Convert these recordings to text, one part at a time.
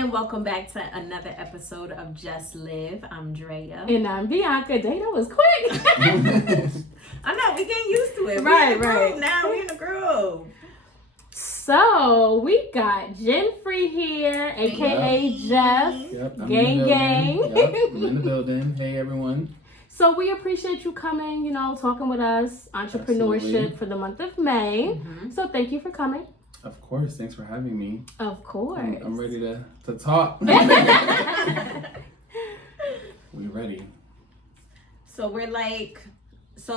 And welcome back to another episode of Just Live. I'm Drea. And I'm Bianca. Dang, that was quick. I know, we getting used to it. Right. Now we're in the groove. So, we got Jen Free here, a.k.a. Jeff. Yep, Gang. Yep, I'm in the building. Hey, everyone. So, we appreciate you coming, talking with us, entrepreneurship Absolutely. for the month of May. Mm-hmm. So, thank you for coming. Of course. Thanks for having me. Of course. I'm ready to talk. We ready. So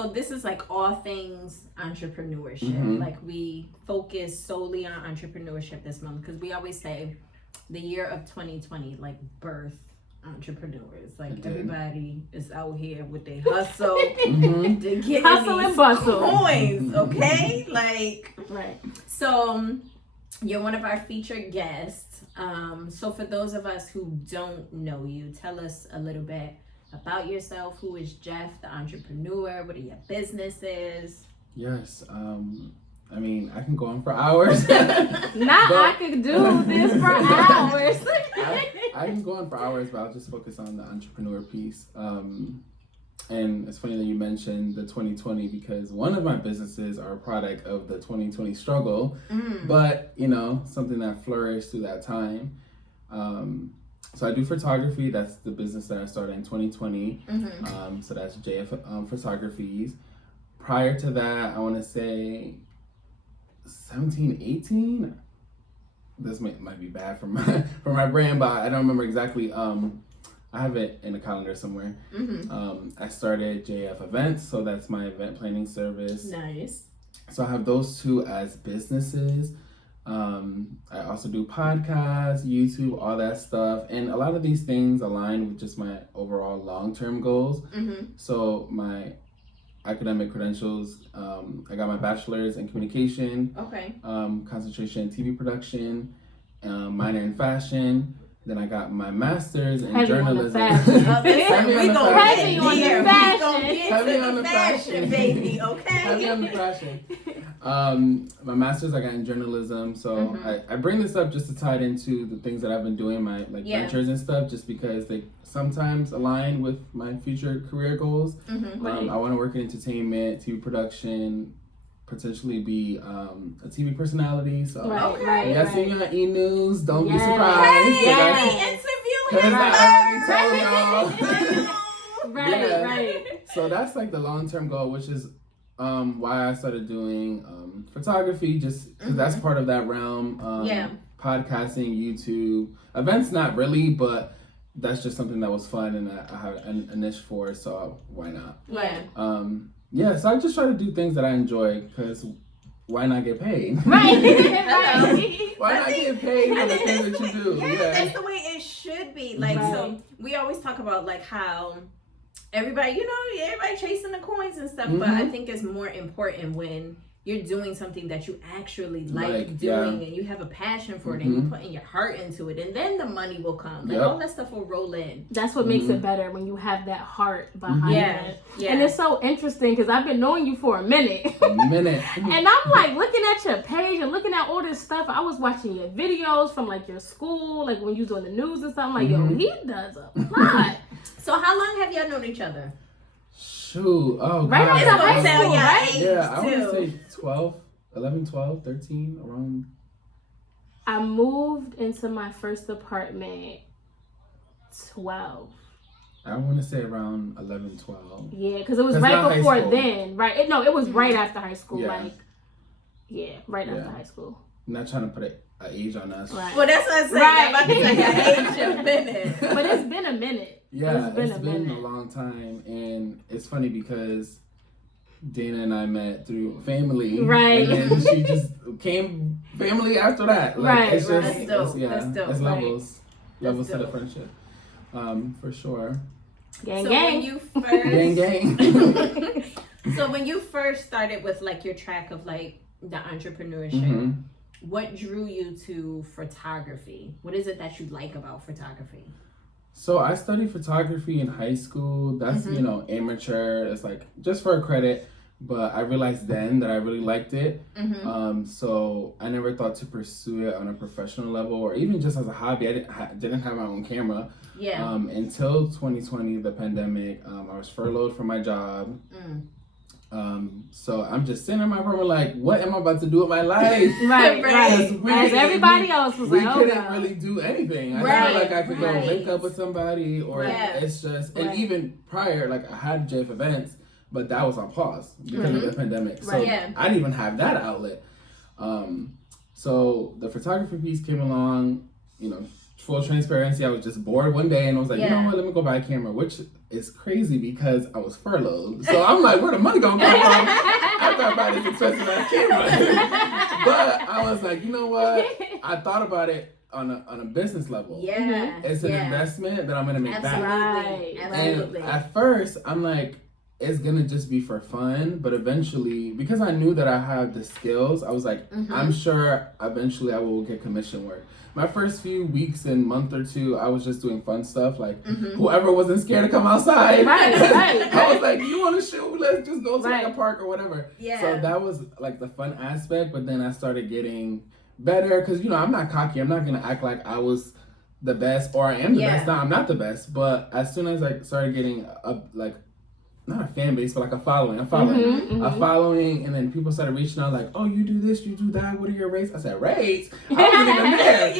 this is like all things entrepreneurship. Mm-hmm. Like we focus solely on entrepreneurship this month because we always say the year of 2020, like birth entrepreneurs. Like everybody is out here with their hustle Mm-hmm. to get Hustle and bustle. coins, okay? Right. So you're one of our featured guests. So for those of us who don't know you, tell us a little bit about yourself. Who is Jeff, the entrepreneur? What are your businesses? Yes. I mean, I can go on for hours. I could do this for hours. I can go on for hours, but I'll just focus on the entrepreneur piece. And it's funny that you mentioned the 2020 because one of my businesses are a product of the 2020 struggle, but something that flourished through that time. So I do photography. That's the business that I started in 2020. So that's JF Photographies. Prior to that, I want to say 17, 18. This might be bad for my brand, but I don't remember exactly. I have it in a calendar somewhere. I started JF Events, so that's my event planning service. Nice. So I have those two as businesses. I also do podcasts, YouTube, all that stuff. And a lot of these things align with just my overall long-term goals. So my academic credentials, I got my bachelor's in communication. Okay. Concentration in TV production, minor in fashion. Then I got my master's in journalism. Heavy on the fashion, baby, okay? Heavy on the fashion. My master's I got in journalism, so I bring this up just to tie it into the things that I've been doing, my ventures and stuff, just because they sometimes align with my future career goals. I want to work in entertainment, TV production, potentially be a TV personality. So see me on E! News, don't be surprised. Hey, interview him. I already told y'all. Right. So that's like the long-term goal, which is why I started doing photography, just because that's part of that realm. Podcasting, YouTube, events, not really, but that's just something that was fun and I have a niche for, so why not? So I just try to do things that I enjoy, because why not get paid? Right. Why not get paid for the things that you do? Yeah, that's the way it should be. So we always talk about how everybody chasing the coins and stuff, but I think it's more important when you're doing something that you actually like doing and you have a passion for it and you're putting your heart into it, and then the money will come. All that stuff will roll in. That's what makes it better, when you have that heart behind it. And it's so interesting because I've been knowing you for a minute. And I'm like looking at your page and looking at all this stuff. I was watching your videos from your school, when you was doing the news and stuff. I'm like, yo, he does a lot. So how long have y'all known each other? Shoot. Oh, right God. after high school, right? Yeah, I want to say 11, 12, 13, around. I moved into my first apartment 12. I want to say around 11, 12. Yeah, because it was right before then. Right? It was right after high school. Yeah. Right after high school. I'm not trying to put an age on us. Right. Well, that's what I'm saying. Age a minute. But it's been a minute. Yeah, it's been a long time, and it's funny because Dana and I met through family, right? And then she just came family after that. It's just, That's dope. It's levels to the friendship, for sure. Gang, When you first, gang. So when you first started with your track of the entrepreneurship, what drew you to photography? What is it that you like about photography? So I studied photography in high school. That's, amateur. It's just for a credit. but I realized then that I really liked it. Mm-hmm. So I never thought to pursue it on a professional level or even just as a hobby. I didn't have my own camera. Yeah. Until 2020, the pandemic. I was furloughed from my job. So I'm just sitting in my apartment like, what am I about to do with my life? Right. As everybody else was like, we couldn't really do anything. I felt like I could go link up with somebody, or it's just, and even prior, like I had JF events, but that was on pause because of the pandemic. So I didn't even have that outlet. So the photography piece came along, you know, full transparency. I was just bored one day and I was like, you know what, let me go buy a camera, which is crazy because I was furloughed. So I'm like, where the money gonna come from? I thought about this expensive ass camera. But I was like, you know what? I thought about it on a business level. Yeah. It's an investment that I'm gonna make back. Absolutely. And at first I'm like, it's gonna just be for fun, but eventually, because I knew that I had the skills, I was like, I'm sure eventually I will get commission work. My first few weeks and month or two, I was just doing fun stuff, like whoever wasn't scared to come outside. I was like, you want to shoot? Let's just go to like a park or whatever. Yeah. So that was like the fun aspect, but then I started getting better because, you know, I'm not cocky. I'm not going to act like I was the best or I am the best. No, I'm not the best. But as soon as I started getting not a fan base, but like a following, a following, and then people started reaching out like, oh, you do this, you do that, what are your rates? I said, rates? I wasn't even there.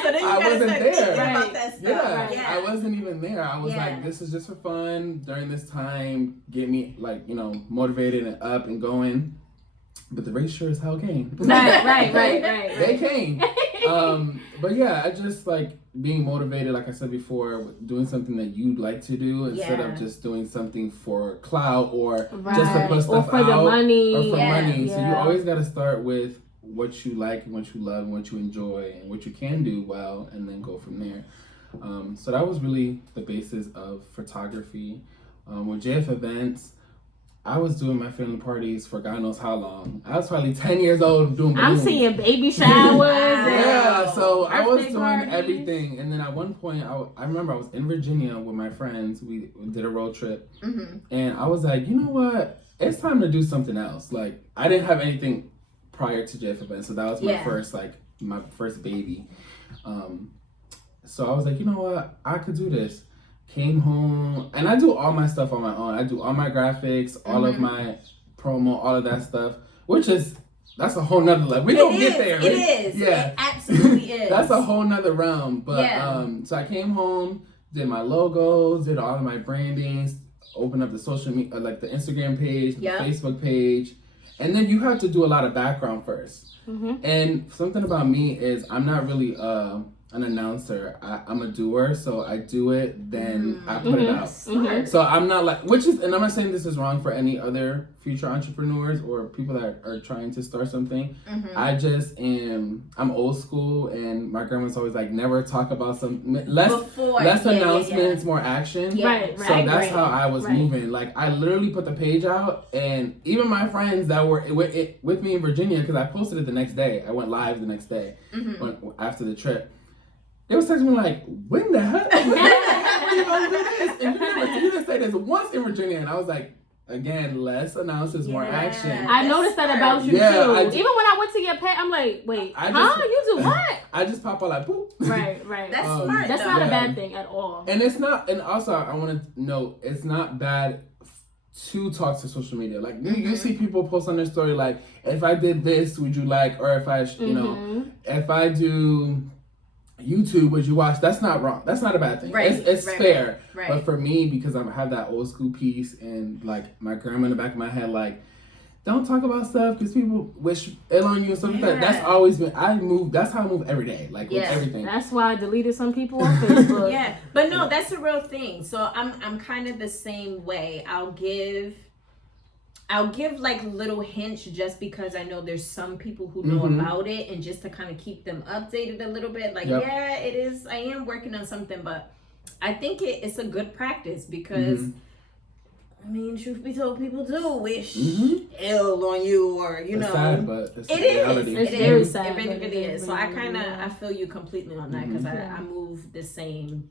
So then I wasn't there. About that stuff. I wasn't even there. I was like, this is just for fun during this time, get me like, you know, motivated and up and going. But the race sure as hell came. Right. They came. But yeah, I just like being motivated, like I said before, doing something that you'd like to do instead of just doing something for clout or just to put stuff or for the money. Or for money. So you always got to start with what you like and what you love and what you enjoy and what you can do well, and then go from there. So that was really the basis of photography. With JF Events, I was doing my family parties for God knows how long. I was probably 10 years old doing balloons. I'm seeing baby showers. So I was doing everything. And then at one point, I remember I was in Virginia with my friends. We did a road trip. And I was like, you know what? It's time to do something else. Like, I didn't have anything prior to JF Events. So that was my first baby. So I was like, you know what? I could do this. Came home, and I do all my stuff on my own. I do all my graphics, all of my promo, all of that stuff, that's a whole nother level. We don't get there. It is. Yeah. It absolutely is. That's a whole nother realm. But so I came home, did my logos, did all of my brandings, opened up the social media, like the Instagram page, the Facebook page, and then you have to do a lot of background first. And something about me is I'm not really an announcer. I'm a doer, so I do it, then I put it out. So I'm not like, and I'm not saying this is wrong for any other future entrepreneurs or people that are trying to start something. I just I'm old school, and my grandma's always like, never talk about less announcements, more action. So that's how I was moving. Like, I literally put the page out, and even my friends that were with me in Virginia, because I posted it the next day, I went live the next day after the trip. They was texting me like, when the hell? When the hell are you gonna do this? And you didn't say this once in Virginia. And I was like, again, less announcements, more action. I noticed that about you too. Even when I went to your pet, I'm like, wait, you do what? I just pop out like, boop. Right. That's smart. That's not a bad thing at all. And it's not, and also I want to note, it's not bad to talk to social media. Like, you see people post on their story like, if I did this, would you like, or if I, you know, if I do YouTube, would you watch? That's not wrong. That's not a bad thing. It's fair. But for me, because I have that old school piece and like my grandma in the back of my head, like, don't talk about stuff because people wish ill on you and stuff like that. That's always been, that's how I move every day. Like with everything. That's why I deleted some people on Facebook. But no, that's a real thing. So I'm kind of the same way. I'll give like little hints just because I know there's some people who know about it, and just to kind of keep them updated a little bit. Like, it is, I am working on something, but I think it's a good practice because I mean, truth be told, people do wish ill on you, or it's sad, but it's it is. It's very sad. It really is. So I kind of I feel you completely on that, because I move the same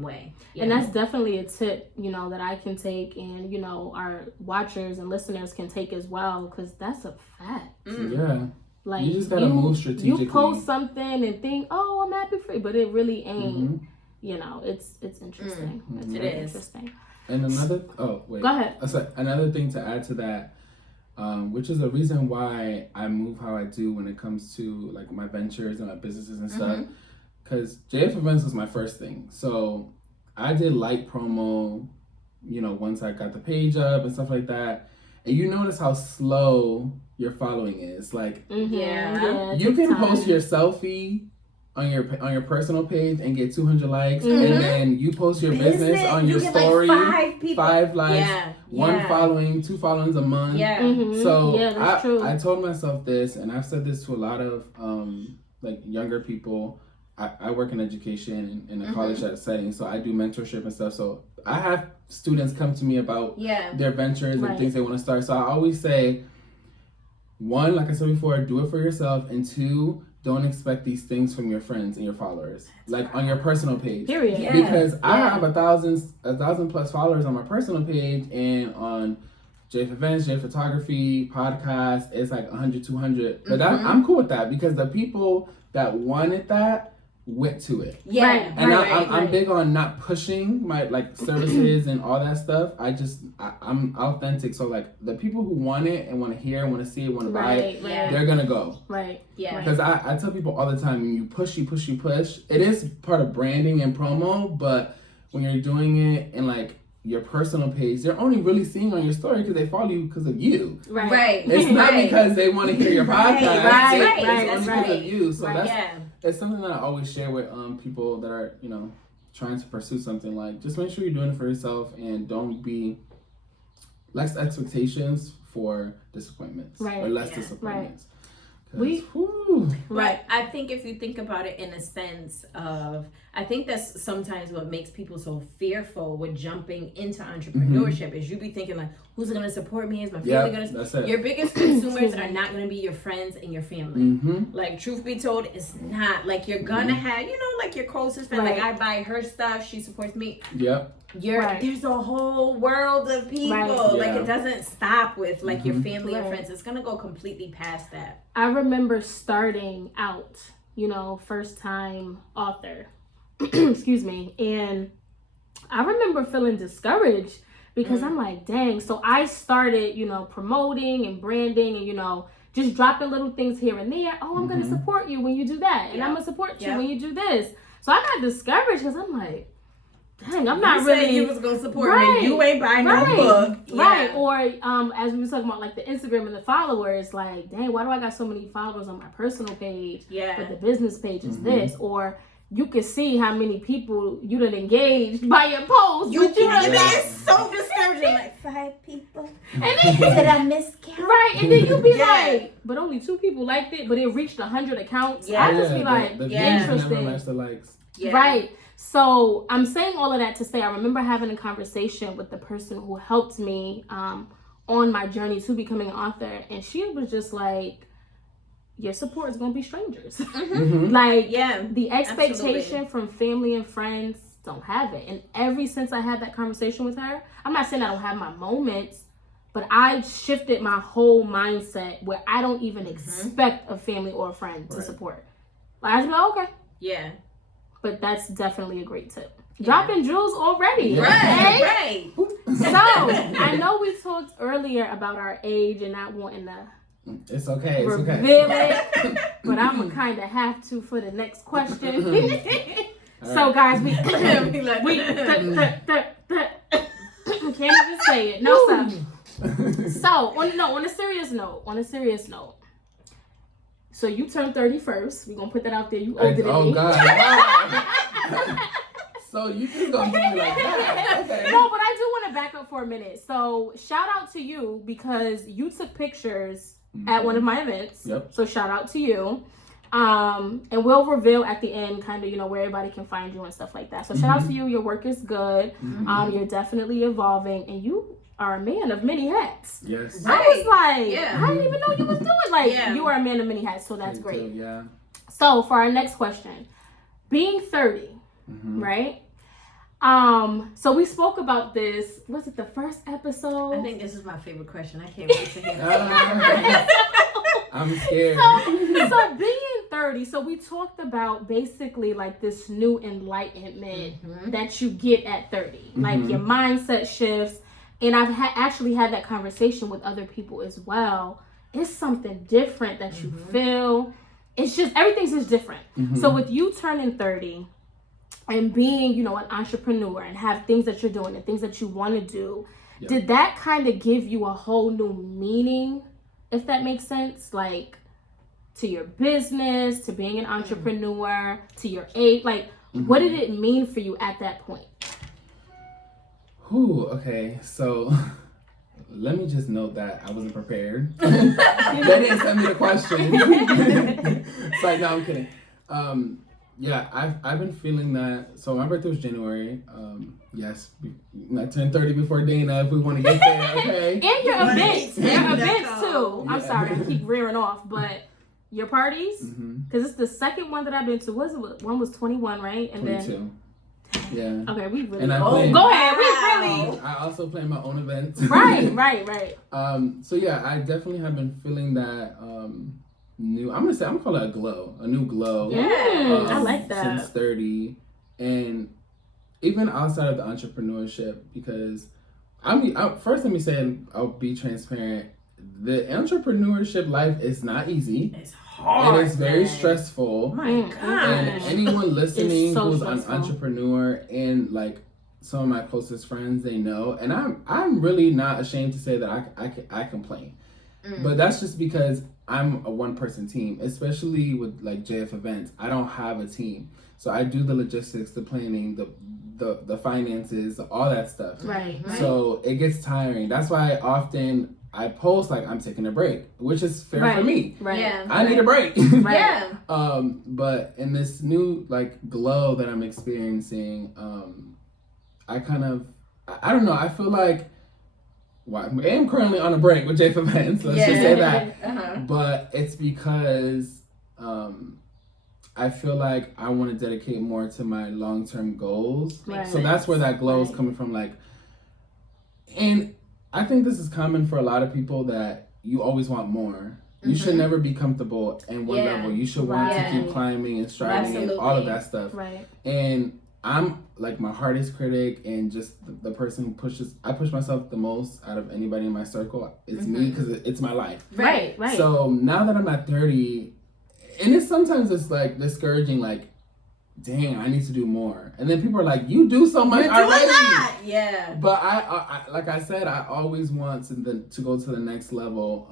way. And that's definitely a tip, that I can take, and our watchers and listeners can take as well, because that's a fact. Yeah. Like, you just gotta move strategically. You post something and think, "Oh, I'm happy for you," but it really ain't. It's interesting. It's it is interesting. And another, go ahead. Another thing to add to that, which is the reason why I move how I do when it comes to like my ventures and my businesses and stuff, because JF Events was my first thing. So I did light promo, once I got the page up and stuff like that. And you notice how slow your following is. Like, you can post your selfie on your personal page and get 200 likes, and then you post your business on your story, like 5 likes, 1 following, 2 followings a month. So that's true. I told myself this, and I've said this to a lot of like younger people. I work in education in a college setting, so I do mentorship and stuff. So I have students come to me about their ventures and things they want to start. So I always say, 1, like I said before, do it for yourself, and 2, don't expect these things from your friends and your followers, like on your personal page. Period. Yeah. Because I have 1,000 plus followers on my personal page, and on J Events, J Photography, podcast, it's like 100, 200. But I'm cool with that, because the people that wanted that went to it. Yeah. And I'm big on not pushing my like services and all that stuff. I'm authentic. So like the people who want it and want to hear, want to see it, want to buy it, they're gonna go. Right. Yeah. Because I tell people all the time, when you push, it is part of branding and promo, but when you're doing it in like your personal page, they're only really seeing on your story because they follow you because of you. Right. It's not because they want to hear your podcast. Right. It's only because of you. So it's something that I always share with people that are, trying to pursue something. Like, just make sure you're doing it for yourself, and don't be less expectations for disappointments, or less disappointments. Right. I think if you think about it in a sense of, I think that's sometimes what makes people so fearful with jumping into entrepreneurship is you be thinking like, who's going to support me? Is my family going to support? Your biggest consumers are not going to be your friends and your family. Like, truth be told, it's not. Like, you're going to have, like your closest friend. Like, I buy her stuff, she supports me. Yep. There's a whole world of people. Like, it doesn't stop with like your family and friends. It's gonna go completely past that. I remember starting out, first time author, excuse me, and I remember feeling discouraged because I'm like, dang. So I started, promoting and branding and just dropping little things here and there. Oh, I'm gonna support you when you do that, and I'm gonna support you when you do this. So I got discouraged because I'm like, dang, I'm not really. You was gonna support me. You ain't buying no book, right? Or as we were talking about, like the Instagram and the followers, like, dang, why do I got so many followers on my personal page? But the business page is this. Or you can see how many people you done engaged by your post. That's so discouraging. Like 5 people. And then did I miscount? Right, and then you be like, but only 2 people liked it, but it reached 100 accounts. I just be like, interesting. Never match the likes. Right. So I'm saying all of that to say I remember having a conversation with the person who helped me on my journey to becoming an author, and she was just like, your support is going to be strangers. Like, the expectation from family and friends don't have it. And ever since I had that conversation with her, I'm not saying I don't have my moments, but I shifted my whole mindset where I don't even expect a family or a friend to support. Like, I just be like, okay. Yeah. But that's definitely a great tip. Dropping jewels already. Right. So, I know we talked earlier about our age and not wanting to reveal it, but I'm going to kind of have to for the next question. So, guys, we can't even say it. No, sir. So, on a serious note, so you turned 31st. We're going to put that out there. You older than me. Oh, God. So you just going to do me like that. Okay. No, but I do want to back up for a minute. So shout out to you because you took pictures at one of my events. Yep. So shout out to you. And we'll reveal at the end kind of, where everybody can find you and stuff like that. So shout out to you. Your work is good. You're definitely evolving. And you are a man of many hats. Yes. I was like, Yeah. I didn't even know you was doing you are a man of many hats, so that's great. Too, yeah. So for our next question, being 30, right? So we spoke about this. Was it the first episode? I think this is my favorite question. I can't wait to hear this. I'm scared. So being 30, so we talked about basically like this new enlightenment that you get at 30. Like your mindset shifts. And I've actually had that conversation with other people as well. It's something different that you feel. It's just, everything's just different. So with you turning 30 and being, you know, an entrepreneur and have things that you're doing and things that you want to do, did that kind of give you a whole new meaning, if that makes sense? Like, to your business, to being an entrepreneur, to your age, like, what did it mean for you at that point? Ooh, okay, so let me just note that I wasn't prepared. They didn't send me the question. It's like, no, I'm kidding. Yeah, I've been feeling that. So my birthday was January. Yes, I turned 30 before Dana if we want to get there, okay? And your events. Your events too. I'm sorry, I keep rearing off, but your parties? Because it's the second one that I've been to. One was 21, right? And 22. Then, yeah. Okay, we really. And go ahead. We really. I also plan my own events. Right. So yeah, I definitely have been feeling that new. I'm gonna call it a new glow. Yeah, I like that. Since 30, and even outside of the entrepreneurship, because first let me say I'll be transparent. The entrepreneurship life is not easy. It's hard. And it's very stressful. My God. And anyone listening so who's stressful. an entrepreneur and like some of my closest friends, they know. And I'm really not ashamed to say that I complain. But that's just because I'm a one-person team, especially with like JF events. I don't have a team. So I do the logistics, the planning, the finances, all that stuff. Right. So it gets tiring. That's why often I post like I'm taking a break, which is fair for me. Right. Yeah. I need a break. Yeah. But in this new like glow that I'm experiencing, I don't know. I feel like I am currently on a break with JF Events. Let's just say that. But it's because I feel like I want to dedicate more to my long-term goals. Right. So that's where that glow is coming from. Like, and I think this is common for a lot of people that you always want more. You should never be comfortable in one level. You should want to keep climbing and striving and all of that stuff. Right. And I'm like my hardest critic and just the person who I push myself the most out of anybody in my circle. It's me because it's my life. Right. So now that I'm at 30, and sometimes it's like discouraging, like, dang, I need to do more. And then people are like, you do so much already. Yeah. But I like I said, I always want to go to the next level.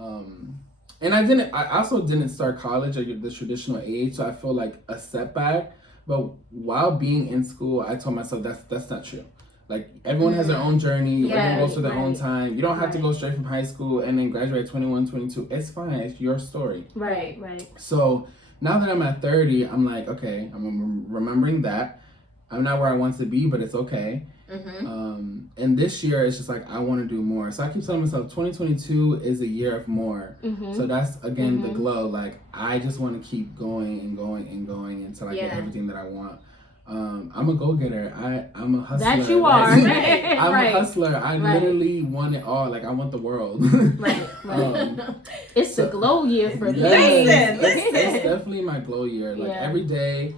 And I also didn't start college at the traditional age, so I feel like a setback. But while being in school, I told myself that's not true. Like, everyone has their own journey. Everyone goes through their own time. You don't have to go straight from high school and then graduate at 21, 22. It's fine. It's your story. Right. So now that I'm at 30, I'm like, okay, I'm remembering that. I'm not where I want to be, but it's okay. And this year, it's just like, I want to do more. So I keep telling myself, 2022 is a year of more. So that's, again, the glow. Like, I just want to keep going and going and going until I get everything that I want. I'm a go-getter. I'm a hustler. That you are. I'm a hustler. I literally want it all. Like, I want the world. Right. It's a glow year for me. Listen. It's definitely my glow year. Like, every day,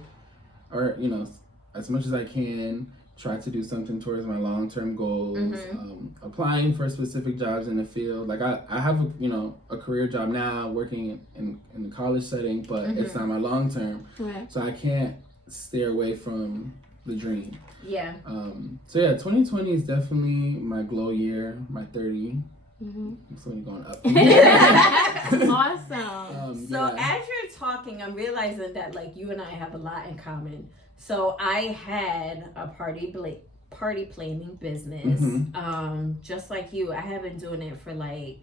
or, you know, as much as I can, try to do something towards my long-term goals. Applying for specific jobs in the field. Like, I have a career job now, working in the college setting, but it's not my long-term. Right. So I can't steer away from the dream. Yeah. So yeah, 2020 is definitely my glow year, my 30. I'm slowly going up. Awesome. So as you're talking, I'm realizing that like you and I have a lot in common. So I had a party planning business. Just like you, I have been doing it for I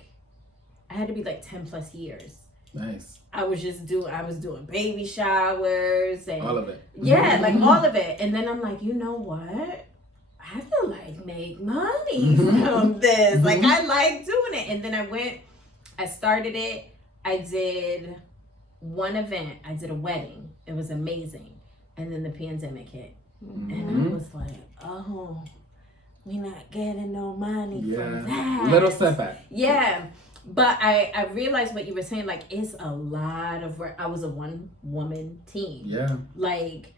had to be 10 plus years. Nice. I was doing baby showers and all of it. Yeah, like all of it. And then I'm like, you know what? I feel like make money from this. Like, I like doing it. And then I started it. I did one event. I did a wedding. It was amazing. And then the pandemic hit. And I was like, oh, we not getting no money from that. Little setback. Yeah. But I realized what you were saying, like, it's a lot of work. I was a one-woman team. Yeah. Like,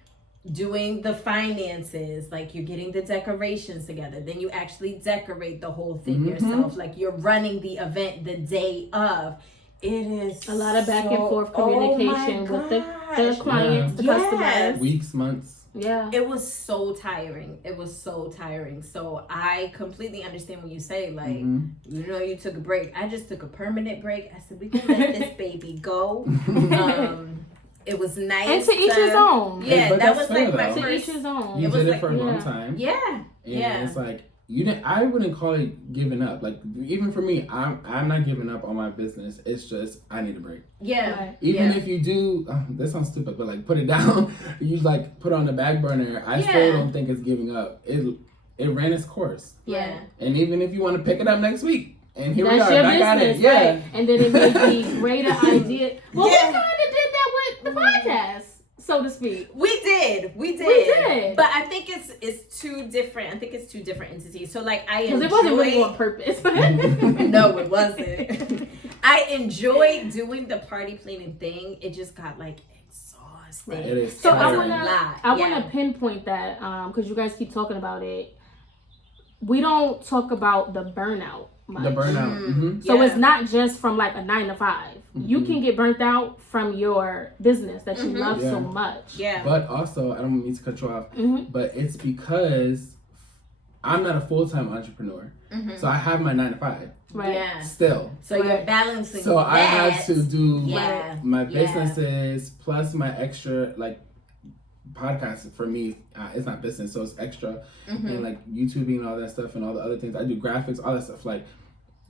doing the finances, like, you're getting the decorations together. Then you actually decorate the whole thing yourself. Like, you're running the event the day of. It is a lot of back and forth communication with the clients, the customers. Weeks, months. Yeah. It was so tiring. So I completely understand when you say, like, you know, you took a break. I just took a permanent break. I said, we can let this baby go. It was nice. And to each his own. Yeah, that was like my first. To each his own. You did it for a long time. Yeah. And it's like, I wouldn't call it giving up. Like, even for me, I'm not giving up on my business. It's just, I need a break. Yeah. Right. Even if you do, that sounds stupid, but like, put it down, you like put on the back burner, I still don't think it's giving up. It ran its course. Yeah. And even if you want to pick it up next week, and here that's we are, your I got it. business, Yeah. right? And then it may be greater idea. Well, we kind of did that with the podcast, so to speak. We did. But I think it's two different. I think it's two different entities. So like because it wasn't really on purpose. No, it wasn't. I enjoyed doing the party planning thing. It just got like exhausting. Right. It is. So tiring. I wanna pinpoint that because you guys keep talking about it. We don't talk about the burnout much. The burnout. So it's not just from like a 9 to 5. You can get burnt out from your business that you love so much. Yeah. But also, I don't mean to cut you off, but it's because I'm not a full-time entrepreneur. So I have my 9 to 5. Right. Yeah. Still. So you're balancing. So I have to do my businesses plus my extra like podcast. For me, it's not business, so it's extra, and like YouTubing and all that stuff and all the other things. I do graphics, all that stuff. Like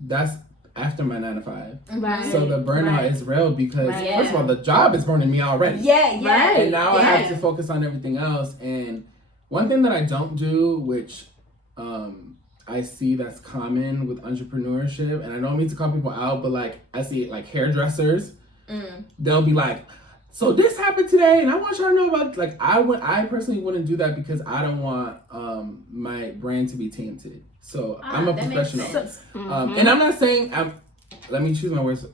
that's after my 9 to 5. Right. So the burnout is real because first of all, the job is burning me already. Yeah. And now I have to focus on everything else. And one thing that I don't do, which I see that's common with entrepreneurship, and I don't mean to call people out, but like I see it like hairdressers, they'll be like, so this happened today, and I want y'all to know about, like, I personally wouldn't do that because I don't want my brand to be tainted. So I'm a professional. And I'm not saying, let me choose my words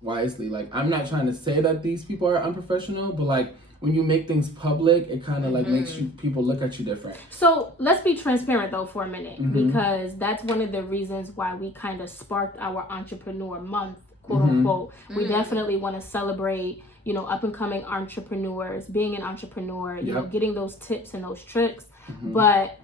wisely. Like, I'm not trying to say that these people are unprofessional, but like, when you make things public, it kind of like makes people look at you different. So let's be transparent though for a minute, because that's one of the reasons why we kind of sparked our entrepreneur month, quote unquote. We definitely want to celebrate, you know, up and coming entrepreneurs, being an entrepreneur, you know, getting those tips and those tricks. But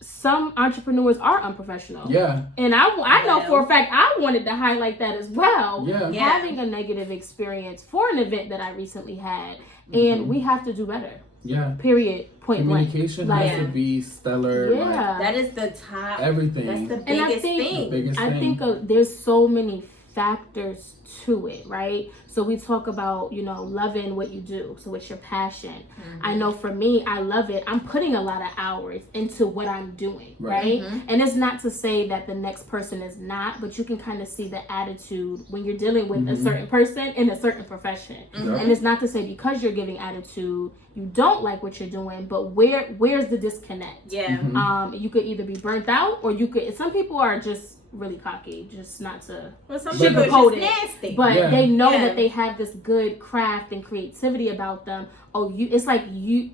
some entrepreneurs are unprofessional. Yeah. And I know for a fact I wanted to highlight that as well. Yeah. Having a negative experience for an event that I recently had. And we have to do better. Yeah. Period. Point blank. Communication has to be stellar. Yeah. Like, that is the top. Everything. That's the biggest thing. I think there's so many factors to it, right? So we talk about, you know, loving what you do. So it's your passion. I know for me, I love it. I'm putting a lot of hours into what I'm doing, right? And it's not to say that the next person is not, but you can kind of see the attitude when you're dealing with a certain person in a certain profession. And it's not to say because you're giving attitude, you don't like what you're doing, but where's the disconnect? Yeah. You could either be burnt out or you could, some people are just really cocky, just not to sugarcoat it, nasty. But they know that they have this good craft and creativity about them. It's like you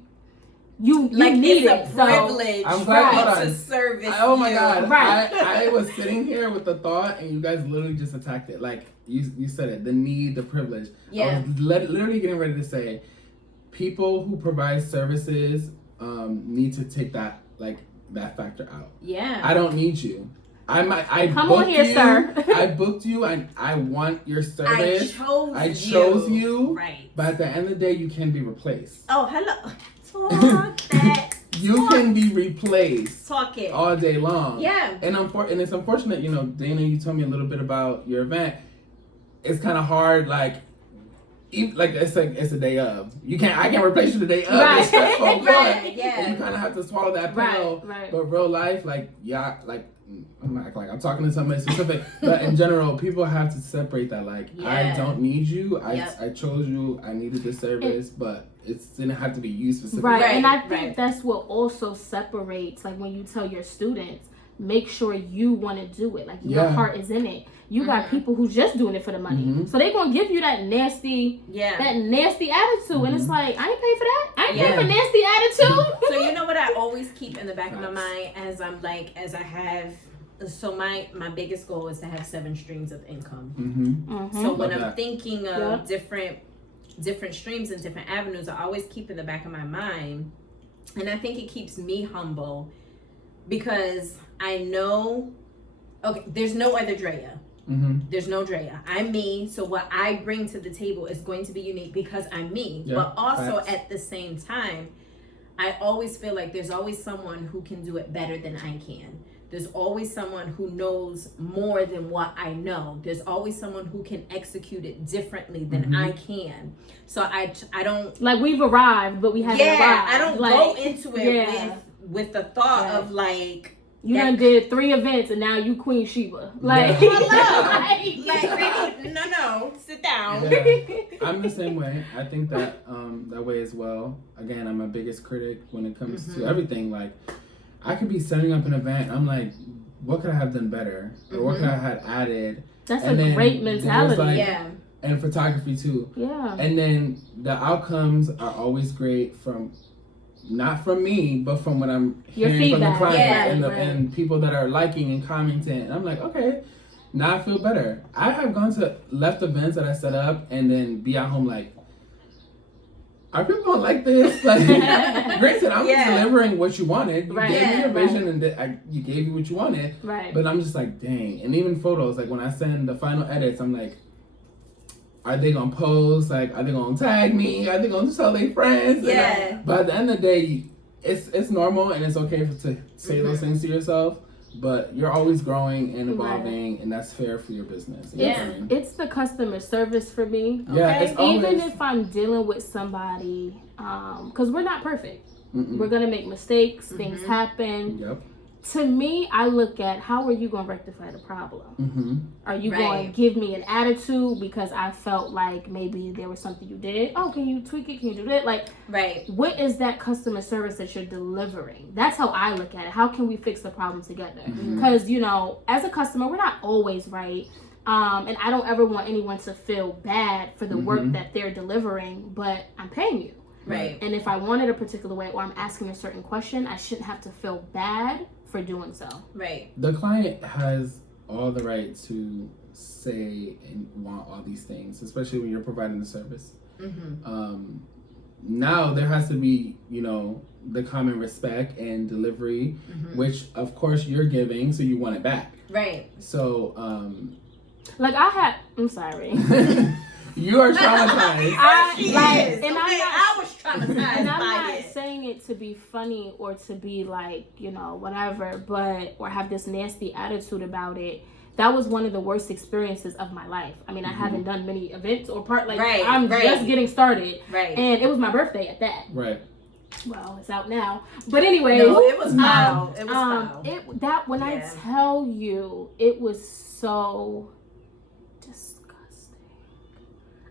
like need it's a privilege to service. Oh my god! Right. I was sitting here with the thought, and you guys literally just attacked it. Like you said it, the need, the privilege. I was literally getting ready to say, people who provide services need to take that factor out. Yeah. I don't need you. I come on here, sir. I booked you. I want your service. I chose you. Right. But at the end of the day, you can be replaced. Oh, hello. Talk that. You can be replaced. Talk it. All day long. Yeah. And it's unfortunate, Dana, you told me a little bit about your event. It's kind of hard, like, like it's a day of. I can't replace you the day of. Right. It's stressful, Right, but yeah. and you kind of have to swallow that pill. Right. But real life, like I'm not like I'm talking to somebody specific, but in general, people have to separate that. Like, I don't need you. I chose you. I needed this service, but it didn't have to be you specifically. Right. And I think that's what also separates, like when you tell your students, make sure you want to do it. Like your heart is in it. You got people who's just doing it for the money, so they gonna give you that nasty attitude, and it's like, I ain't pay for that. I ain't pay for nasty attitude. So you know what I always keep in the back of my mind so my biggest goal is to have 7 streams of income. So when I'm thinking of different streams and different avenues, I always keep in the back of my mind, and I think it keeps me humble because I know, there's no other Drea. There's no Drea. I'm me. So what I bring to the table is going to be unique because I'm me. But also at the same time, I always feel like there's always someone who can do it better than I can. There's always someone who knows more than what I know. There's always someone who can execute it differently than I can. So I don't, like, we've arrived, but we haven't arrived. I don't go into it with the thought of like, you done did 3 events and now you Queen Sheba. Like, no, sit down. I'm the same way. I think that that way as well. Again, I'm my biggest critic when it comes to everything. Like, I could be setting up an event. I'm like, what could I have done better? Or what could I have added? That's a great mentality. Like, and photography too. Yeah. And then the outcomes are always great not from me, but from what I'm hearing from the clients and people that are liking and commenting. And I'm like, okay, now I feel better. I have left events that I set up and then be at home like, are people gonna like this? Like, granted, I'm just delivering what you wanted. You gave me your vision and you gave me what you wanted. Right. But I'm just like, dang. And even photos, like when I send the final edits, I'm like, are they gonna post? Like, are they gonna tag me? Are they gonna tell their friends? Yeah. But at the end of the day, it's normal and it's okay to say those things to yourself. But you're always growing and evolving, and that's fair for your business. It's the customer service for me. Yeah, it's always, even if I'm dealing with somebody, because we're not perfect. We're gonna make mistakes. Things happen. Yep. To me, I look at how are you going to rectify the problem? Are you going to give me an attitude because I felt like maybe there was something you did? Oh, can you tweak it? Can you do that? Like, what is that customer service that you're delivering? That's how I look at it. How can we fix the problem together? Because, you know, as a customer, we're not always right. And I don't ever want anyone to feel bad for the work that they're delivering, but I'm paying you. Right. And if I wanted a particular way or I'm asking a certain question, I shouldn't have to feel bad for doing so. Right. The client has all the right to say and want all these things, especially when you're providing the service. Now there has to be, you know, the common respect and delivery, which of course you're giving, so you want it back. Right. So, I'm sorry. You are traumatized. I was traumatized. And I'm not saying it to be funny or to be like, you know, whatever, or have this nasty attitude about it. That was one of the worst experiences of my life. I mean, I haven't done many events or I'm just getting started. Right. And it was my birthday at that. Right. Well, it's out now. But anyway. No, it was foul. It was foul. When I tell you, it was so disgusting.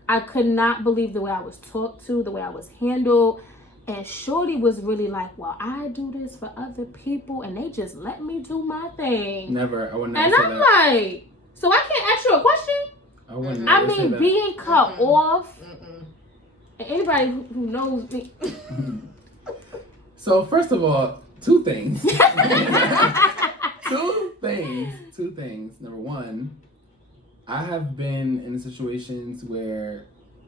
I could not believe the way I was talked to, the way I was handled. And Shorty was really like, well, I do this for other people and they just let me do my thing. Never. I would never And say I'm that. like, so I can't ask you a question? I would never say that. Being cut off. And anybody who knows me. So, first of all, 2 things. 2 things. Number 1, I have been in situations where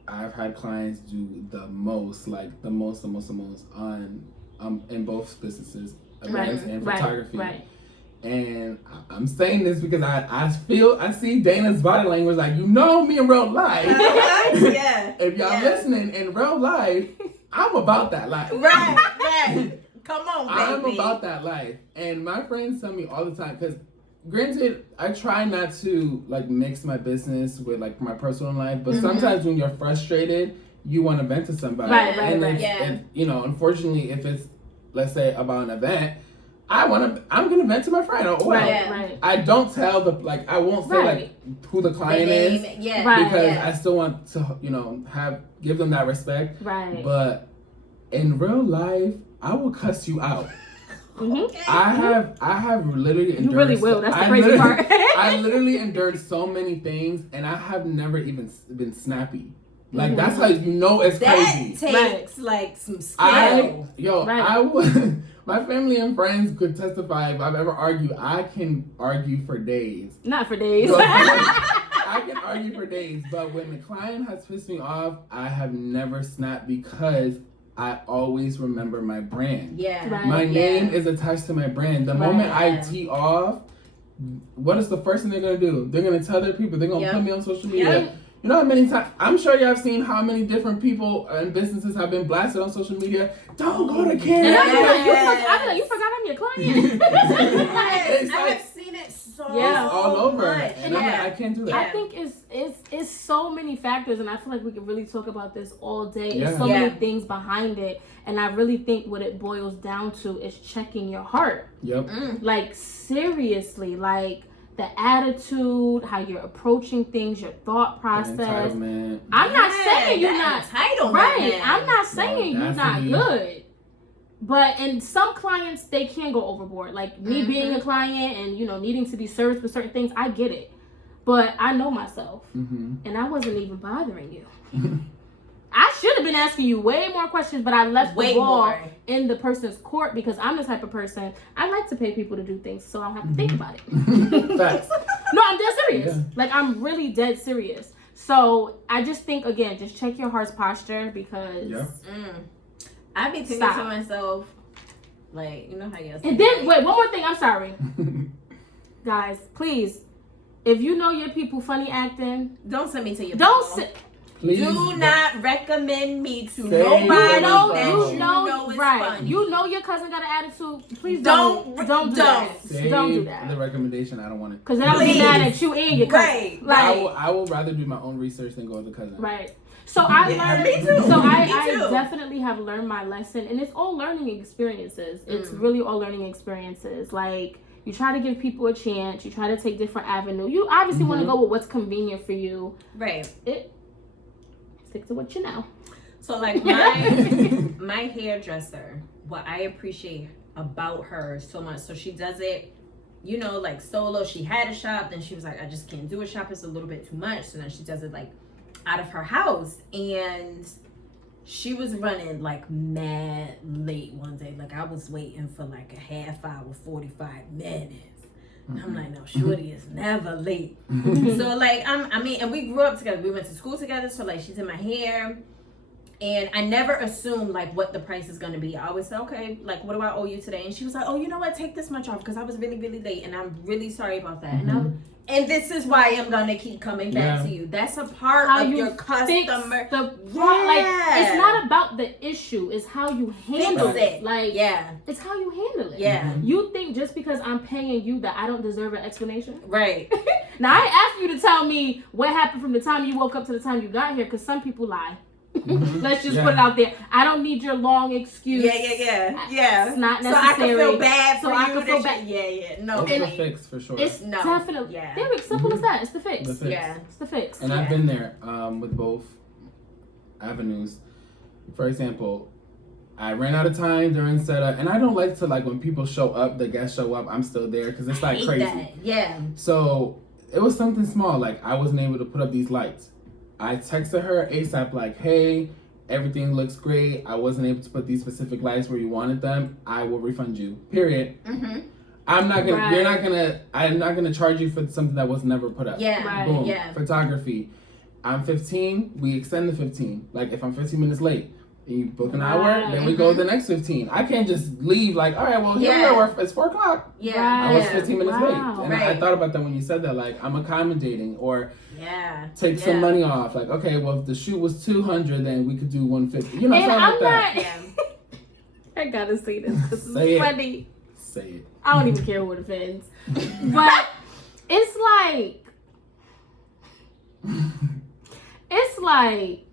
I've had clients do the most on in both businesses, events and photography. Right. And I'm saying this because I see Dana's body language, like, you know me in real life. If y'all listening in real life, I'm about that life. Right. Come on, baby. I'm about that life. And my friends tell me all the time, because granted, I try not to like mix my business with like my personal life, but sometimes when you're frustrated, you want to vent to somebody. Right. And you know, unfortunately, if it's, let's say, about an event, I'm gonna vent to my friend. I don't tell I won't say like who the client is, because I still want to, you know, give them that respect. Right. But in real life, I will cuss you out. Okay. I have literally endured. You really will. That's the crazy part. I literally endured so many things, and I have never even been snappy. Like that's how you know it's crazy. That takes like some skill. I would. My family and friends could testify if I've ever argued. I can argue for days. Not for days. I can argue for days, but when the client has pissed me off, I have never snapped because I always remember my brand. Yeah. Right. My name is attached to my brand. The moment I tee off, what is the first thing they're going to do? They're going to tell their people. They're going to put me on social media. Yep. You know how many times, I'm sure y'all have seen how many different people and businesses have been blasted on social media. Don't go to Karen. You forgot I'm your client. I have seen it so all over. much. And I'm like, I can't do that. I think it's so many factors, and I feel like we could really talk about this all day. There's so many things behind it, and I really think what it boils down to is checking your heart. Yep. Like, seriously, like, the attitude, how you're approaching things, your thought process. I'm not saying you're not entitled. Right. I'm not saying you're not good. But in some clients, they can go overboard. Like me being a client and, you know, needing to be served with certain things, I get it. But I know myself. And I wasn't even bothering you. I should have been asking you way more questions, but I left the ball in the person's court because I'm the type of person, I like to pay people to do things so I don't have to think about it. Facts. No, I'm dead serious. Like, I'm really dead serious. So I just think, again, just check your heart's posture because... I be thinking to myself, like, you know how you're saying. And then, wait, one more thing. I'm sorry. Guys, please, if you know your people funny acting... Don't send me to your Please do not recommend me to nobody that you know is funny. You know your cousin got an attitude. Please don't do that. Don't do that. The recommendation, I don't want it. Because then I'll be mad at you and your cousin. Right. Like, I will rather do my own research than go with a cousin. Right. So I learned. Me too. So I definitely have learned my lesson, and it's all learning experiences. It's really all learning experiences. Like, you try to give people a chance. You try to take different avenues. You obviously want to go with what's convenient for you. Right. Stick to what you know. So like my hairdresser, what I appreciate about her so much, so she does it, you know, like solo. She had a shop, then she was like, I just can't do a shop, it's a little bit too much. So then she does it like out of her house, and she was running like mad late one day. Like I was waiting for like a half hour, 45 minutes. I'm like, no, Shorty is never late. So like, and we grew up together. We went to school together. So like, she did my hair, and I never assumed like what the price is gonna be. I always say, okay, like, what do I owe you today? And she was like, oh, you know what? Take this much off because I was really, really late, and I'm really sorry about that. And this is why I'm gonna keep coming back to you. That's a part of your customer. Like, it's not about the issue. It's how you handle it. Like, it's how you handle it. Yeah. You think just because I'm paying you that I don't deserve an explanation? Right. Now, I asked you to tell me what happened from the time you woke up to the time you got here, because some people lie. Let's just put it out there. I don't need your long excuse. Yeah. It's not necessary. So I can feel bad for you. I can feel bad. Yeah. No. It's the fix for sure. It's definitely. There we go. Simple as that. It's the fix. Yeah. It's the fix. And I've been there with both avenues. For example, I ran out of time during setup, and I don't like to, like, when people show up, the guests show up, I'm still there because it's like crazy. That. Yeah. So it was something small, like I wasn't able to put up these lights. I texted her ASAP, like, hey, everything looks great. I wasn't able to put these specific lights where you wanted them. I will refund you. Period. I'm not gonna. I'm not gonna charge you for something that was never put up. Boom. Photography. I'm 15. We extend the 15. Like, if I'm 15 minutes late, and you book an hour, then we go the next 15. I can't just leave like, all right, well, here we are. It's 4 o'clock. I was 15 minutes late. And I thought about that when you said that, like, I'm accommodating or take some money off. Like, okay, well, if the shoot was 200, then we could do 150. You know, something like that. I gotta say this. This is funny. Say it. I don't even care what offends. But It's like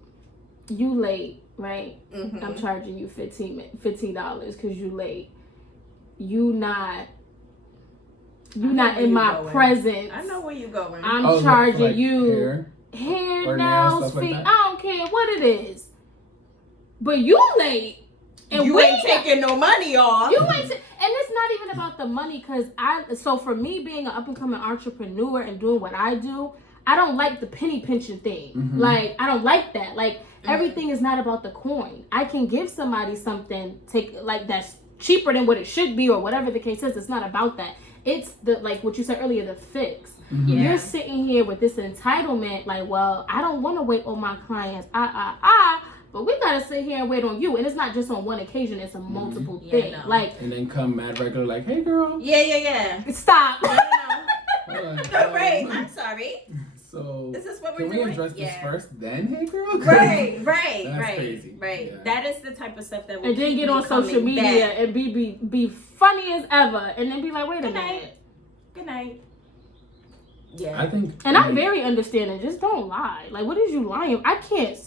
you late, right? Mm-hmm. I'm charging you $15 because you late. You not in my presence. I know where you going. I'm charging like you hair, nails, feet. Like I don't care what it is. But you late. And you ain't taking no money off. You ain't and it's not even about the money because so for me being an up and coming entrepreneur and doing what I do, I don't like the penny pinching thing. Mm-hmm. Like I don't like that. Like everything is not about the coin. I can give somebody something that's cheaper than what it should be or whatever the case is. It's not about that. It's the like what you said earlier, the fix. Mm-hmm. Yeah. You're sitting here with this entitlement, like, well, I don't want to wait on my clients. But we gotta sit here and wait on you, and it's not just on one occasion; it's a multiple thing. No. Like, and then come mad regular, like, "Hey, girl." Yeah. Stop. No. Right. I'm sorry. So this is what we're doing. Can we address this first, then, "Hey, girl"? Right. That's crazy. Right. Yeah. That is the type of stuff that. And then get on social media and be funny as ever, and then be like, "Wait a minute." Good night. Yeah. I think. And I'm very understanding. Just don't lie. Like, what is you lying? I can't.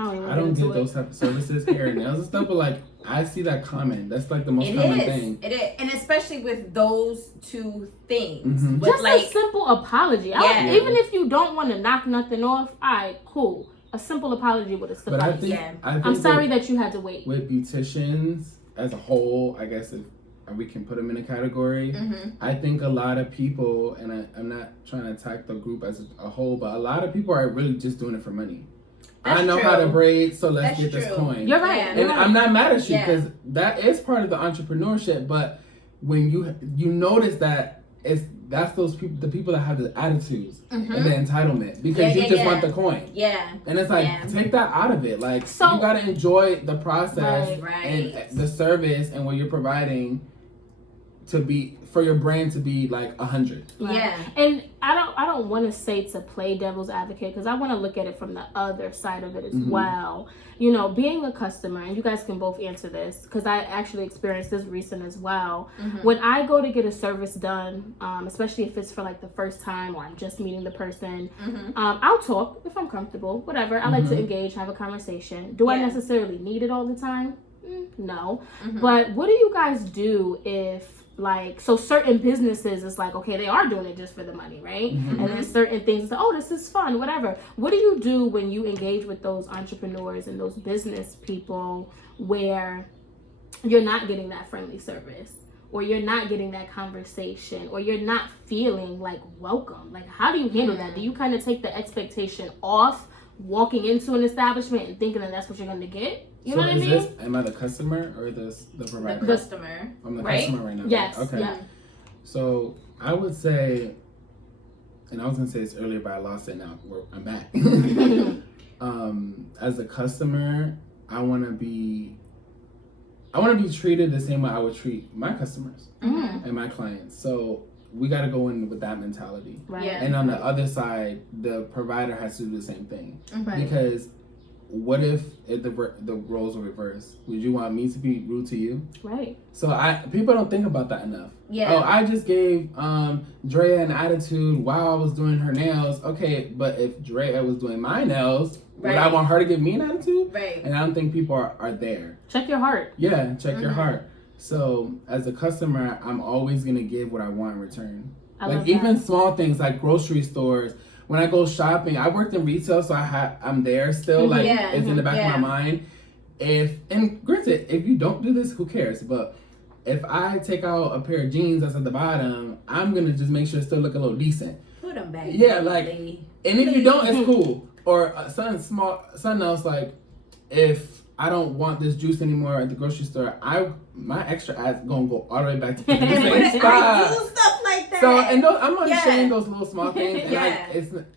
I don't get those type of services, hair and nails and stuff, but like I see that comment. That's like the most common thing. It is, and especially with those two things. Mm-hmm. Just a simple apology. Even if you don't want to knock nothing off, all right, cool. A simple apology would have sufficed. But I think I'm sorry that you had to wait. With beauticians as a whole, I guess if we can put them in a category. Mm-hmm. I think a lot of people, and I'm not trying to attack the group as a whole, but a lot of people are really just doing it for money. I know how to braid, so let's get this coin. You're right. And I'm not mad at you because that is part of the entrepreneurship. But when you notice that that's those people, the people that have the attitudes and the entitlement because you just want the coin. Yeah. And it's like take that out of it. Like you gotta enjoy the process and the service and what you're providing for your brand to be like 100. Right. Yeah. And I don't want to say to play devil's advocate because I want to look at it from the other side of it as well. You know, being a customer, and you guys can both answer this because I actually experienced this recent as well. Mm-hmm. When I go to get a service done, especially if it's for like the first time or I'm just meeting the person, I'll talk if I'm comfortable, whatever. I like to engage, have a conversation. Do I necessarily need it all the time? No. Mm-hmm. But what do you guys do if so certain businesses is like, okay, they are doing it just for the money, right? Mm-hmm. And then certain things, oh, this is fun, whatever. What do you do when you engage with those entrepreneurs and those business people where you're not getting that friendly service or you're not getting that conversation or you're not feeling like welcome? Like, how do you handle that? Do you kind of take the expectation off walking into an establishment and thinking that that's what you're going to get? You know what I mean? Am I the customer or the provider? The customer. I'm the customer right now. Yes. Okay. Yeah. So I would say, and I was gonna say this earlier, but I lost it now. I'm back. As a customer, I want to be treated the same way I would treat my customers and my clients. So we got to go in with that mentality. Right. Yeah. And on the other side, the provider has to do the same thing. Right. Because what if the roles are reversed? Would you want me to be rude to you? Right. So people don't think about that enough. Yeah. Oh, I just gave Drea an attitude while I was doing her nails. Okay, but if Drea was doing my nails, would I want her to give me an attitude? Right. And I don't think people are there. Check your heart. Yeah, check your heart. So as a customer, I'm always gonna give what I want in return. Like even small things like grocery stores. When I go shopping, I worked in retail, so I'm there still. Like it's in the back of my mind. And granted, if you don't do this, who cares? But if I take out a pair of jeans that's at the bottom, I'm gonna just make sure it still look a little decent. Put them back. Yeah, like, and if you don't, it's cool. Or something else like, if I don't want this juice anymore at the grocery store, my extra ads gonna go all the way back to the same spot. I do stuff like that. So and I'm not saying those little small things.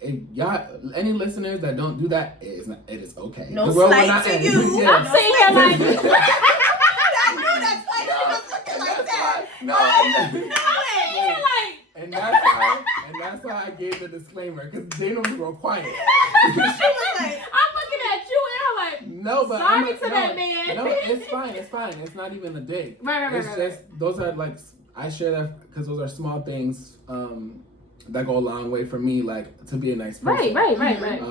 And y'all, any listeners that don't do that, it is okay. No slight to you. I'm saying here like. I know that's why she was looking like that. And that's why I gave the disclaimer because they don't grow quiet. She was like, I'm looking at you and I'm like, no, but sorry to that man. No, it's fine. It's not even a dig. Right. It's just those are like I share that because those are small things that go a long way for me, like to be a nice person. Right.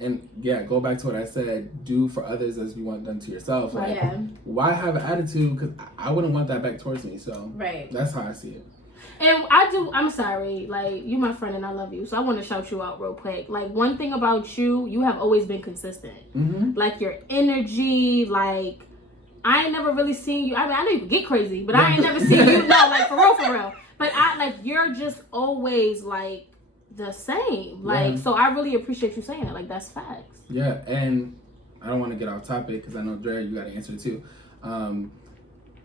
And yeah, go back to what I said, do for others as you want done to yourself. Like, why have an attitude? Because I wouldn't want that back towards me. So that's how I see it. And I'm sorry, like, you my friend and I love you, so I want to shout you out real quick. Like, one thing about you have always been consistent. Like, your energy, like, I ain't never really seen you, I mean, I know you can get crazy, but I ain't never seen you, like, for real. But you're just always, like, the same. Like, so I really appreciate you saying that. Like, that's facts. Yeah, and I don't want to get off topic, because I know, Dre, you got to answer too.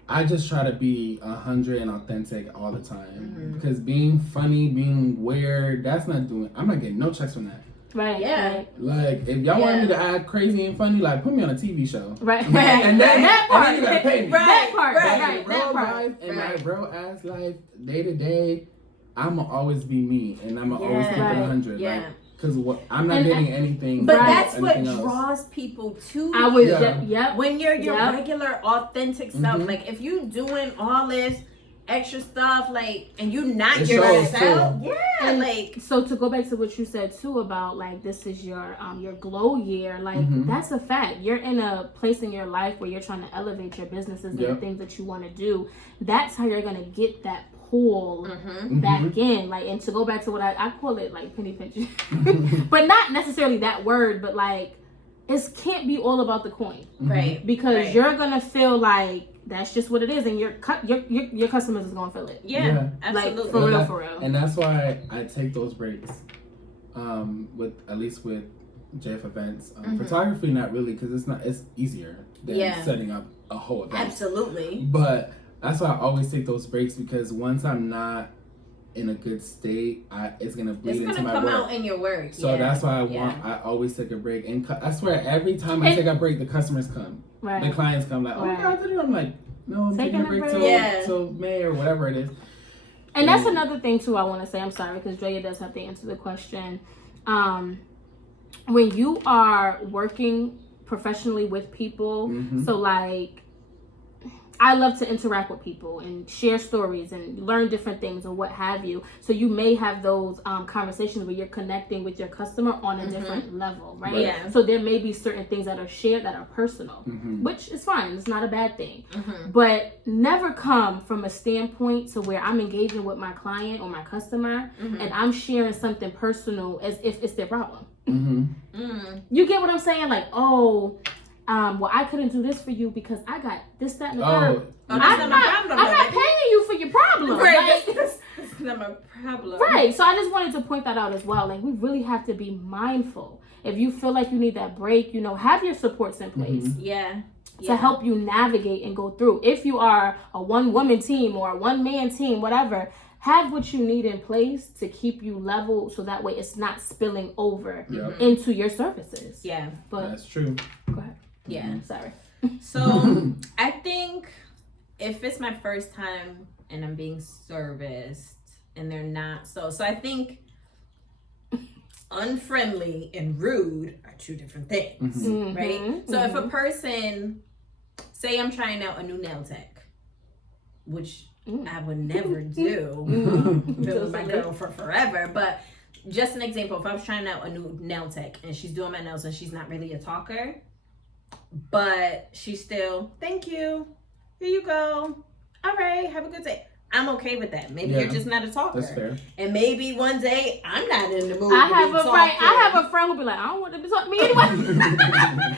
I just try to be 100 and authentic all the time. Because being funny, being weird, I'm not getting no checks from that. Right. Yeah. Right. Like, if y'all want me to act crazy and funny, like, put me on a TV show. Right. And then you gotta pay me. That part. Life and my real ass life, day to day, I'ma always be me, and I'ma always keep it 100. Yeah. Like, because I'm not getting anything. But that's what draws people to you. When you're your regular, authentic self. Like, if you doing all this extra stuff, like, and you not yourself. And like, so to go back to what you said too about, like, this is your glow year. Like, that's a fact. You're in a place in your life where you're trying to elevate your businesses and the things that you want to do. That's how you're gonna get that pull back in, like, and to go back to what I call it, like, penny pinching, but not necessarily that word, but like, it can't be all about the coin, right? Because you're gonna feel like that's just what it is, and your customers is gonna feel it. Yeah, absolutely, like, for real. And that's why I take those breaks, with JF events. Photography, not really, because it's easier than setting up a whole event. Absolutely, but that's why I always take those breaks, because once I'm not in a good state, it's gonna bleed into my work. It's gonna come out in your work. So that's why I always take a break. And I swear, every time I take a break, the customers come. Right. The clients come like, oh my God, I'm like, no, I'm taking a break till May or whatever it is. And that's another thing too I want to say. I'm sorry, because Drea does have to answer the question. When you are working professionally with people, so like, I love to interact with people and share stories and learn different things or what have you. So you may have those conversations where you're connecting with your customer on a different level, right? Yeah. So there may be certain things that are shared that are personal, which is fine. It's not a bad thing. But never come from a standpoint to where I'm engaging with my client or my customer and I'm sharing something personal as if it's their problem. You get what I'm saying? Like, well, I couldn't do this for you because I got this, that, and the third. I'm not paying you for your problem. Right. That's not my problem. Right. So I just wanted to point that out as well. Like, we really have to be mindful. If you feel like you need that break, have your supports in place. To help you navigate and go through. If you are a one-woman team or a one-man team, whatever, have what you need in place to keep you level, so that way it's not spilling over into your services. Yeah. But that's true. Go ahead. Yeah, sorry. So I think if it's my first time and I'm being serviced and they're not, so I think unfriendly and rude are two different things, right? So if a person, say I'm trying out a new nail tech, which I would never do, been with my girl for forever, but just an example, if I was trying out a new nail tech and she's doing my nails and she's not really a talker, but she's still, thank you, here you go, all right, have a good day. I'm okay with that. Maybe you're just not a talker. That's fair. And maybe one day I'm not in the mood I have a friend who'll be like, I don't want them to talk to me anyway.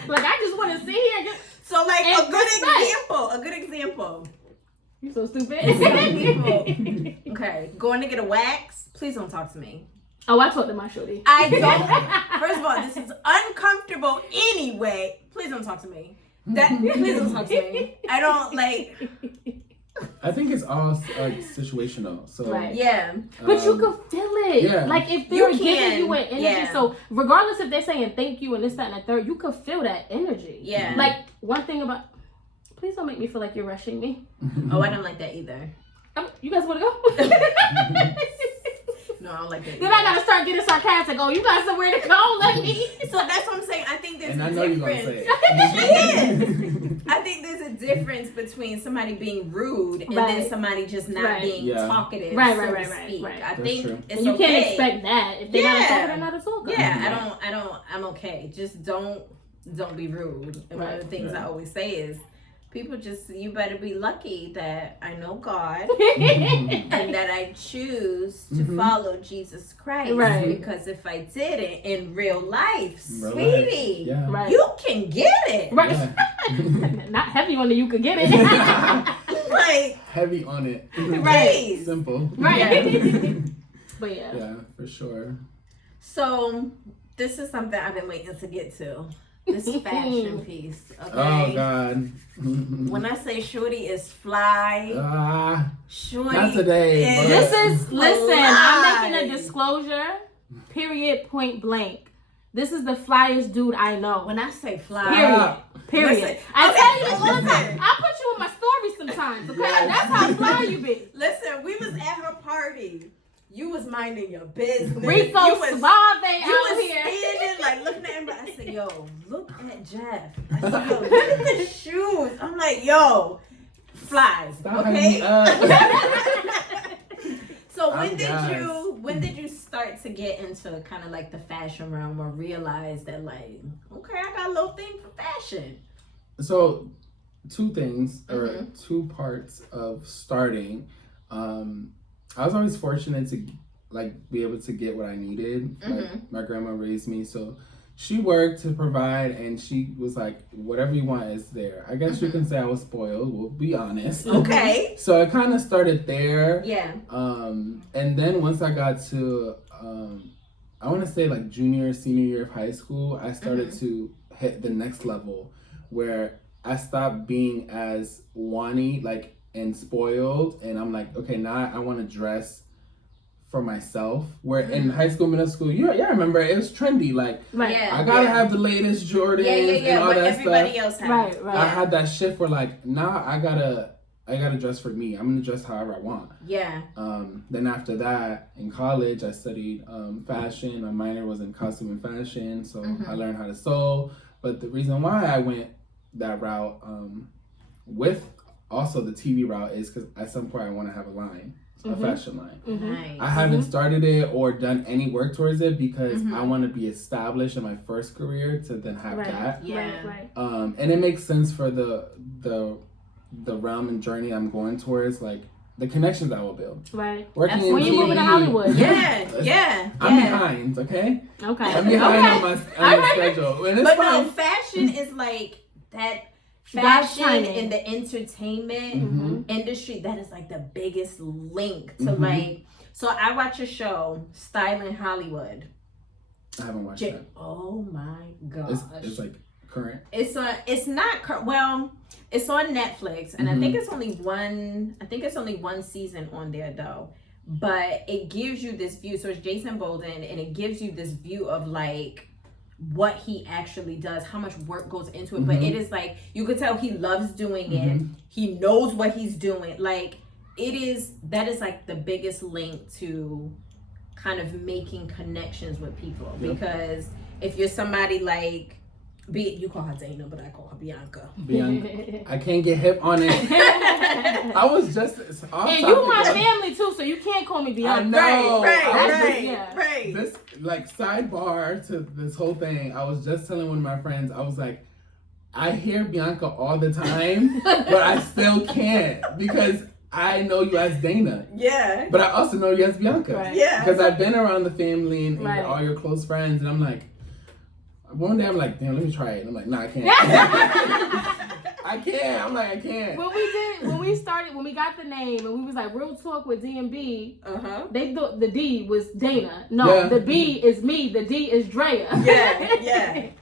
Like, I just want to sit here. So like a good example. You're so stupid. Okay, going to get a wax. Please don't talk to me. Oh, I talked to my shorty. I don't. First of all, this is uncomfortable anyway. Please don't talk to me. Please don't talk to me. I don't like. I think it's all situational. So but you can feel it. Yeah. Like, if they're giving you an energy, so regardless if they're saying thank you and this, that, and the third, you can feel that energy. Yeah. Like, one thing about, please don't make me feel like you're rushing me. Oh, I don't like that either. You guys want to go? No, I don't like that. Then I gotta start getting sarcastic. Oh, you got somewhere to go? Let me. So that's what I'm saying. I think there's a difference. She is. I think there's a difference between somebody being rude and then somebody just not being talkative, so to speak. I think it's you okay. Can't expect that if they're not a talker, they're not a talker. Yeah, I'm okay. Just don't be rude. And one of the things I always say is, people you better be lucky that I know God and that I choose to follow Jesus Christ. Right. Because if I didn't in real life, sweetie, Yeah. you can get it. Right. Yeah. Not heavy on it, you could get it. Like, heavy on it. Right. Simple. Right. But yeah. Yeah, for sure. So this is something I've been waiting to get to. This fashion piece. Okay. Oh God. When I say shorty is fly, shorty not today. Listen, I'm making a disclosure. Period. Point blank. This is the flyest dude I know. When I say fly, period. Listen, I tell you all the time. I put you in my stories sometimes. Okay, that's how fly you be. Listen, we was at her party. You was minding your business. Rico Suave out here. Standing, like, looking at him. I said, yo, look at Jeff. I said, yo, look at the shoes. I'm like, yo, flies. Stop okay? So when did you start to get into kind of like the fashion realm or realize that, like, okay, I got a little thing for fashion? So, two things or two parts of starting. I was always fortunate to like be able to get what I needed. Like my grandma raised me, so she worked to provide, and she was like, whatever you want is there. I guess you can say I was spoiled. We'll be honest. Okay. So it kind of started there. Yeah. And then once I got to, I want to say like junior, senior year of high school, I started to hit the next level where I stopped being as wanty, like, and spoiled, and I'm like, okay, now I want to dress for myself. Where in high school, middle school, I remember it was trendy. Like, I gotta have the latest Jordans and all what that everybody stuff. else had. Right. I had that shift where like, now I gotta dress for me. I'm gonna dress however I want. Yeah. Then after that, in college, I studied fashion. My minor was in costume and fashion, so I learned how to sew. But the reason why I went that route with also the TV route is because at some point I want to have a line, a fashion line. Nice. I haven't started it or done any work towards it because I want to be established in my first career to then have that. Yeah. Right. And it makes sense for the realm and journey I'm going towards, like the connections I will build. Right. Working when you moving to Hollywood. Yeah. I'm behind, okay? Okay. I'm behind on my schedule. And it's but fine. no, fashion is like that. Fashion in the entertainment industry, that is like the biggest link to like. So I watch a show, Styling Hollywood. I haven't watched that. Oh my gosh! It's like current. It's not well. It's on Netflix, and I think it's only one season on there though. But it gives you this view. So it's Jason Bolden, and it gives you this view of like what he actually does, how much work goes into it. But it is like, you could tell he loves doing it. He knows what he's doing. Like, that is like the biggest link to kind of making connections with people. Because if you're somebody like, you call her Dana, but I call her Bianca. I can't get hip on it. I was just off and you my family too, so you can't call me Bianca. I know. Right. This like sidebar to this whole thing. I was just telling one of my friends. I was like, I hear Bianca all the time, but I still can't because I know you as Dana. Yeah. But I also know you as Bianca. Right. Yeah. Because I've been around the family and all your close friends, and I'm like. One day I'm like, damn, let me try it. And I'm like, nah, I can't. I can't. I'm like, I can't. When we got the name and we was like, real talk with D&B, they thought the D was Dana. No, the B is me. The D is Drea.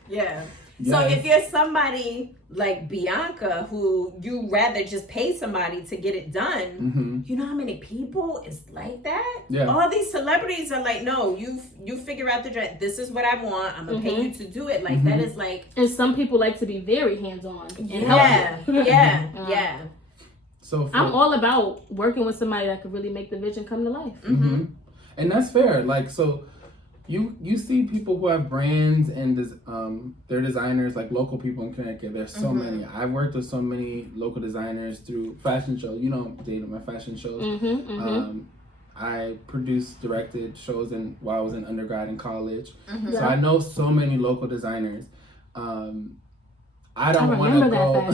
Yeah. So if you're somebody like Bianca who you rather just pay somebody to get it done, you know how many people is like that? Yeah. All these celebrities are like, no, you figure out the dress. This is what I want. I'm gonna pay you to do it. Like that is like. And some people like to be very hands-on. Yeah. So I'm all about working with somebody that could really make the vision come to life. And that's fair. Like so. you see people who have brands and they're designers, like local people in Connecticut. There's so many. I've worked with so many local designers through fashion shows. You know, dating my fashion shows. I produced, directed shows while I was in undergrad and college. So I know so many local designers. I don't want to go.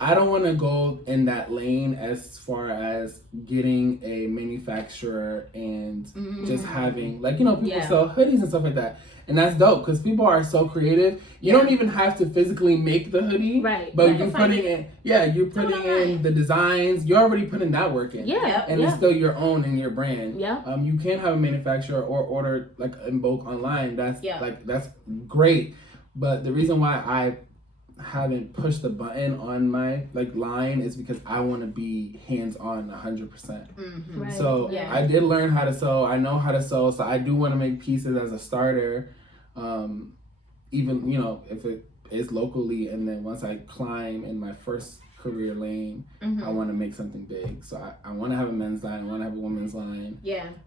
I don't want to go in that lane as far as getting a manufacturer and just having, like, you know, people sell hoodies and stuff like that, and that's dope because people are so creative. You don't even have to physically make the hoodie, right? But you're putting in, you're putting in the designs. You're already putting that work in, and it's still your own and your brand. You can have a manufacturer or order like in bulk online. That's that's great, but the reason why I haven't pushed the button on my like line is because I want to be hands-on 100%. So I did learn how to sew. I know how to sew, so I do want to make pieces as a starter, even, you know, if it is locally, and then once I climb in my first career lane, I want to make something big. So I want to have a men's line, I want to have a women's line.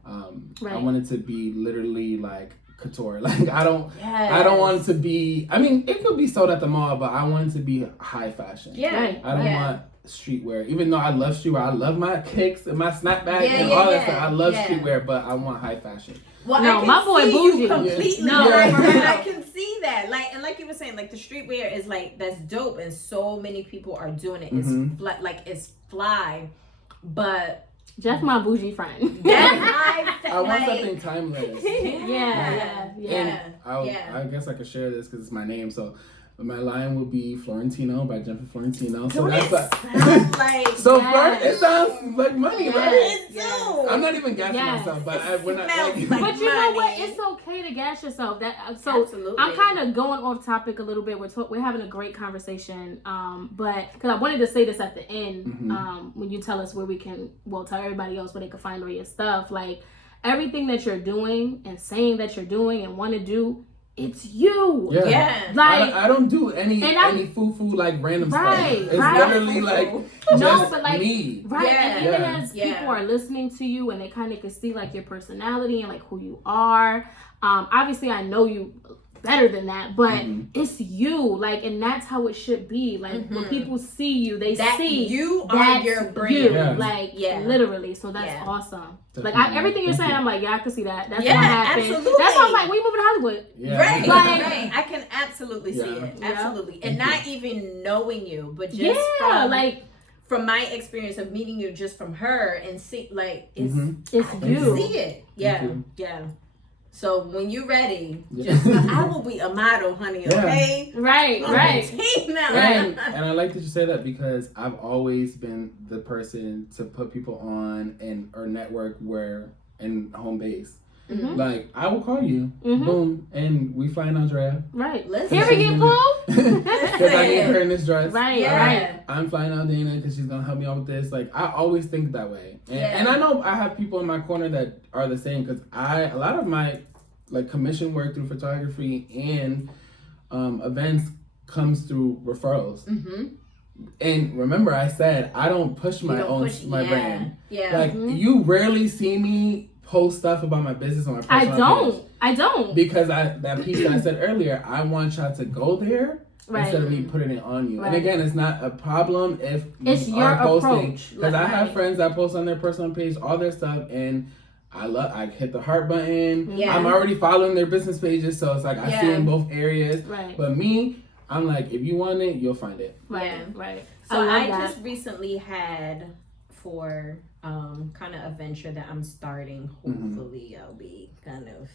I want it to be literally like couture. Like I don't want it to be, I mean, it could be sold at the mall, but I want it to be high fashion. I don't want streetwear, even though I love streetwear. I love my kicks and my snapback and all that stuff. I love streetwear, but I want high fashion. Well, no, my boy bougie. Completely. No, I can see that. Like you were saying, like the streetwear is like, that's dope, and so many people are doing it. It's fly, but Jeff, my bougie friend. I want something timeless. Yeah. I guess I could share this because it's my name. So my line will be Florentino by Jennifer Florentino. So that's like it sounds like money, right? I'm not even gassing myself, but but you know what? It's okay to gas yourself. Absolutely. I'm kind of going off topic a little bit. We're having a great conversation, but because I wanted to say this at the end, when you tell us where we can, tell everybody else where they can find all your stuff. Like everything that you're doing and saying that you're doing and want to do. It's you. Like I don't do any foo like random stuff. It's literally like just me. Right. And even as people are listening to you and they kind of can see like your personality and like who you are. Obviously I know you better than that, but it's you. Like, and that's how it should be. Like when people see you, they see you are your brand. Like literally. So that's awesome. Definitely. Like everything you're saying, I'm like, I can see that. That's what happened. Absolutely. That's why I'm like, we moving to Hollywood. Right. I can absolutely see it. Absolutely. And not even knowing you, but just from my experience of meeting you, just from her and see, like, it's you. See it. Yeah. So when you're ready, just I will be a model, honey. Okay. Right. And I like that you say that because I've always been the person to put people on or network in home base. Like I will call you, boom, and we find Andrea. Right. Here we get Paul. Because I need her in this dress. Right. I'm flying out Dana because she's gonna help me out with this. Like I always think that way, and I know I have people in my corner that are the same because a lot of my like commission work through photography and events comes through referrals. And remember, I said I don't push my brand. Like you rarely see me post stuff about my business on my personal page. I don't. Because that piece that I said earlier, I want y'all to go there instead of me putting it on you. And again, it's not a problem if it's you your are posting. Approach. Because I have friends that post on their personal page all their stuff, and I hit the heart button. I'm already following their business pages, so it's like I see in both areas. But me, I'm like, if you want it, you'll find it. Right. So I just recently had for kind of a venture that I'm starting. Hopefully, I'll be kind of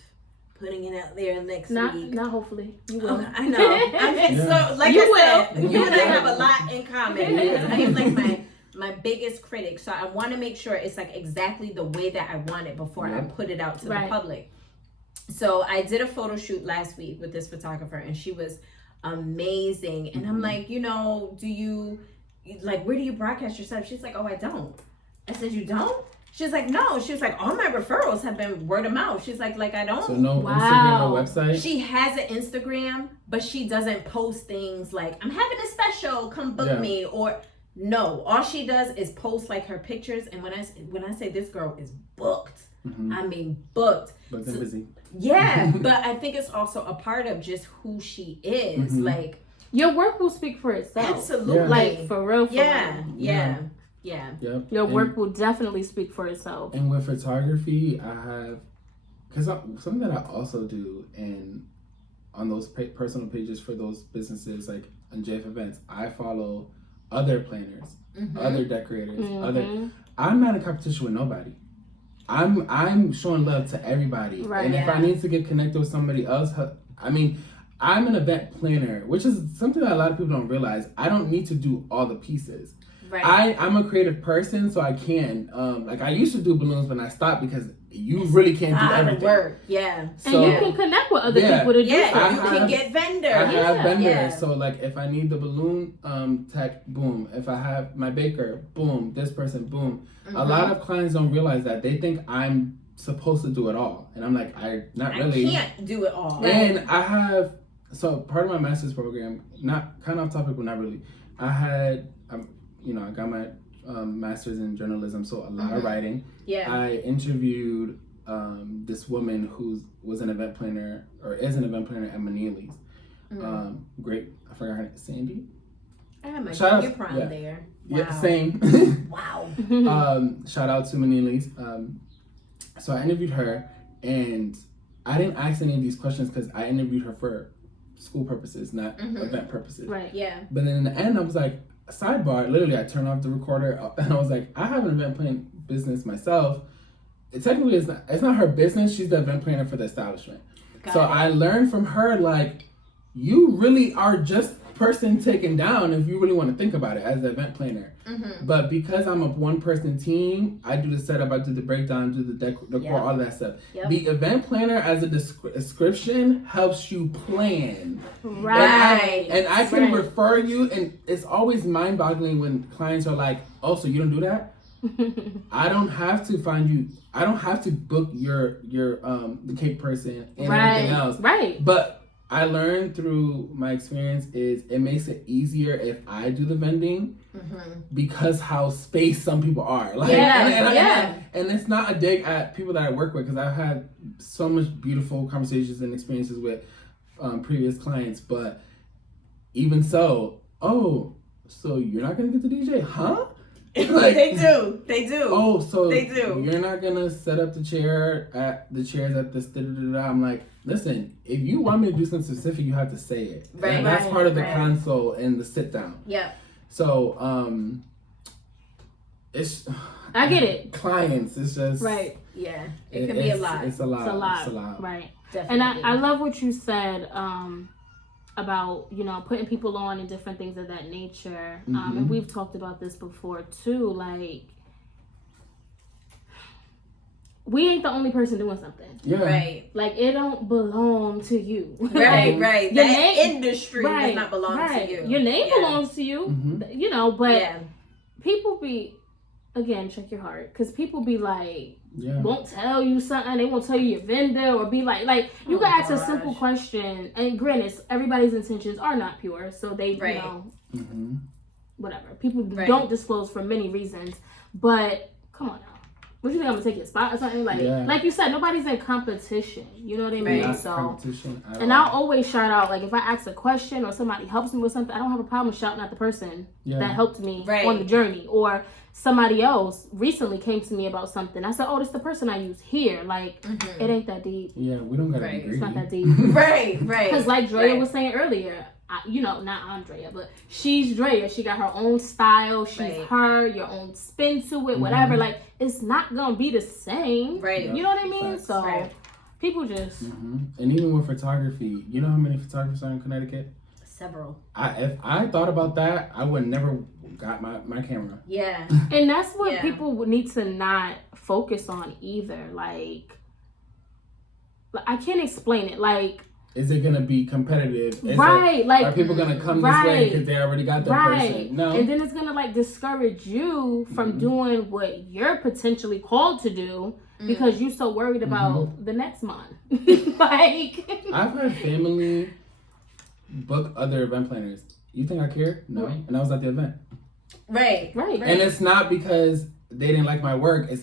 putting it out there next week. Not hopefully. You will. I know. I mean, so like you said, you and I have a lot in common. I am like my biggest critic, so I want to make sure it's like exactly the way that I want it before I put it out to the public. So I did a photo shoot last week with this photographer, and she was amazing. And I'm like, do you like, where do you broadcast yourself? She's like, oh, I don't. I said, you don't? She's like, no. She was like, all my referrals have been word of mouth. She's like I don't. So no Instagram or website? She has an Instagram, but she doesn't post things like, I'm having a special, come book me, or no. All she does is post like her pictures. And when I say this girl is booked, I mean, booked. But they're busy. Yeah, but I think it's also a part of just who she is. Like, your work will speak for itself. Absolutely. Yeah. Like, for real. Yeah. Your work will definitely speak for itself. And with photography, I have, because something that I also do, and on those personal pages for those businesses, like on JF Events, I follow other planners, other decorators, I'm not in competition with nobody. I'm showing love to everybody. Right, and if I need to get connected with somebody else, I mean, I'm an event planner, which is something that a lot of people don't realize. I don't need to do all the pieces. Right. I'm a creative person, so I can. Like, I used to do balloons, but I stopped because you really can't do everything. Work. Yeah. So, and you can connect with other people to do stuff. You can get vendors. I have vendors. So, like, if I need the balloon tech, boom. If I have my baker, boom. This person, boom. A lot of clients don't realize that. They think I'm supposed to do it all. And I'm like, not really. I can't do it all. And I have, so part of my master's program, not kind of off topic, but not really. I had, I got my master's in journalism, so a lot of writing. Yeah. I interviewed this woman who was an event planner, or is an event planner at Manili's. Great, I forgot her name, Sandy? I had my junior prom there. Wow. Yeah, same. Wow. Shout out to Manili's. So I interviewed her, and I didn't ask any of these questions because I interviewed her for school purposes, not event purposes. Right, yeah. But then in the end, I was like, sidebar, literally I turned off the recorder and I was like, I have an event planning business myself. Technically it's not her business, she's the event planner for the establishment. I learned from her, like, you really are just person taken down if you really want to think about it as the event planner. But because I'm a one-person team, I do the setup, I do the breakdown, do the decor, all that stuff. The event planner as a description helps you plan. Right. And I can refer you, and it's always mind-boggling when clients are like, oh, so you don't do that? I don't have to find you. I don't have to book your the cake person and everything else. Right. But I learned through my experience is it makes it easier if I do the vending because how spaced some people are. Like, and it's not a dig at people that I work with, because I've had so much beautiful conversations and experiences with previous clients. But even so, so you're not gonna get the DJ, huh? Like, they do. Oh, so they do. You're not gonna set up the chairs at this. I'm like, listen, if you want me to do something specific, you have to say it. Right. And that's part of the console and the sit down. Yeah. So it's. I get it. Clients, it's just right. Yeah, it can be a lot. It's a lot. Right. Definitely. And I love what you said. About putting people on and different things of that nature, and we've talked about this before too. Like, we ain't the only person doing something. Yeah. Right. Like, it don't belong to you. Right. That industry does not belong to you. Your name belongs to you. But people be, again, check your heart, because people be like, won't tell you something. They won't tell you your vendor, or be like you can ask a simple question. And granted, everybody's intentions are not pure, so they whatever. People don't disclose for many reasons. But come on now, what you think, I'm gonna take your spot or something? Like you said, nobody's in competition. You know what I mean? So, and I'll always shout out, like, if I ask a question or somebody helps me with something, I don't have a problem shouting at the person that helped me on the journey. Or somebody else recently came to me about something. I said, oh, this is the person I use here. Like, it ain't that deep. Yeah, we don't gotta be greedy. It's not that deep. Right. Because like Drea was saying earlier, not Andrea, but she's Drea. She got her own style. She's her, your own spin to it, whatever. Like, it's not gonna be the same. Right. You know what I mean? Facts. So people just... And even with photography, you know how many photographers are in Connecticut? Several. If I thought about that, I would never got my camera. Yeah. And that's what people would need to not focus on either. Like, I can't explain it. Like, is it gonna be competitive? Are people gonna come this way because they already got their person? No. And then it's gonna like discourage you from doing what you're potentially called to do because you're so worried about the next month. Like, I've had family book other event planners. You think I care? No. And I was at the event. Right. And it's not because they didn't like my work. It's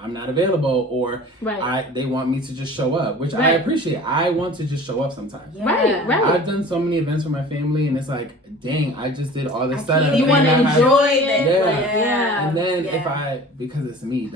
I'm not available, or they want me to just show up, which I appreciate. I want to just show up sometimes. Yeah. Right. I've done so many events for my family, and it's like, dang, I just did all this stuff. You want to enjoy it. Yeah. And then because it's me,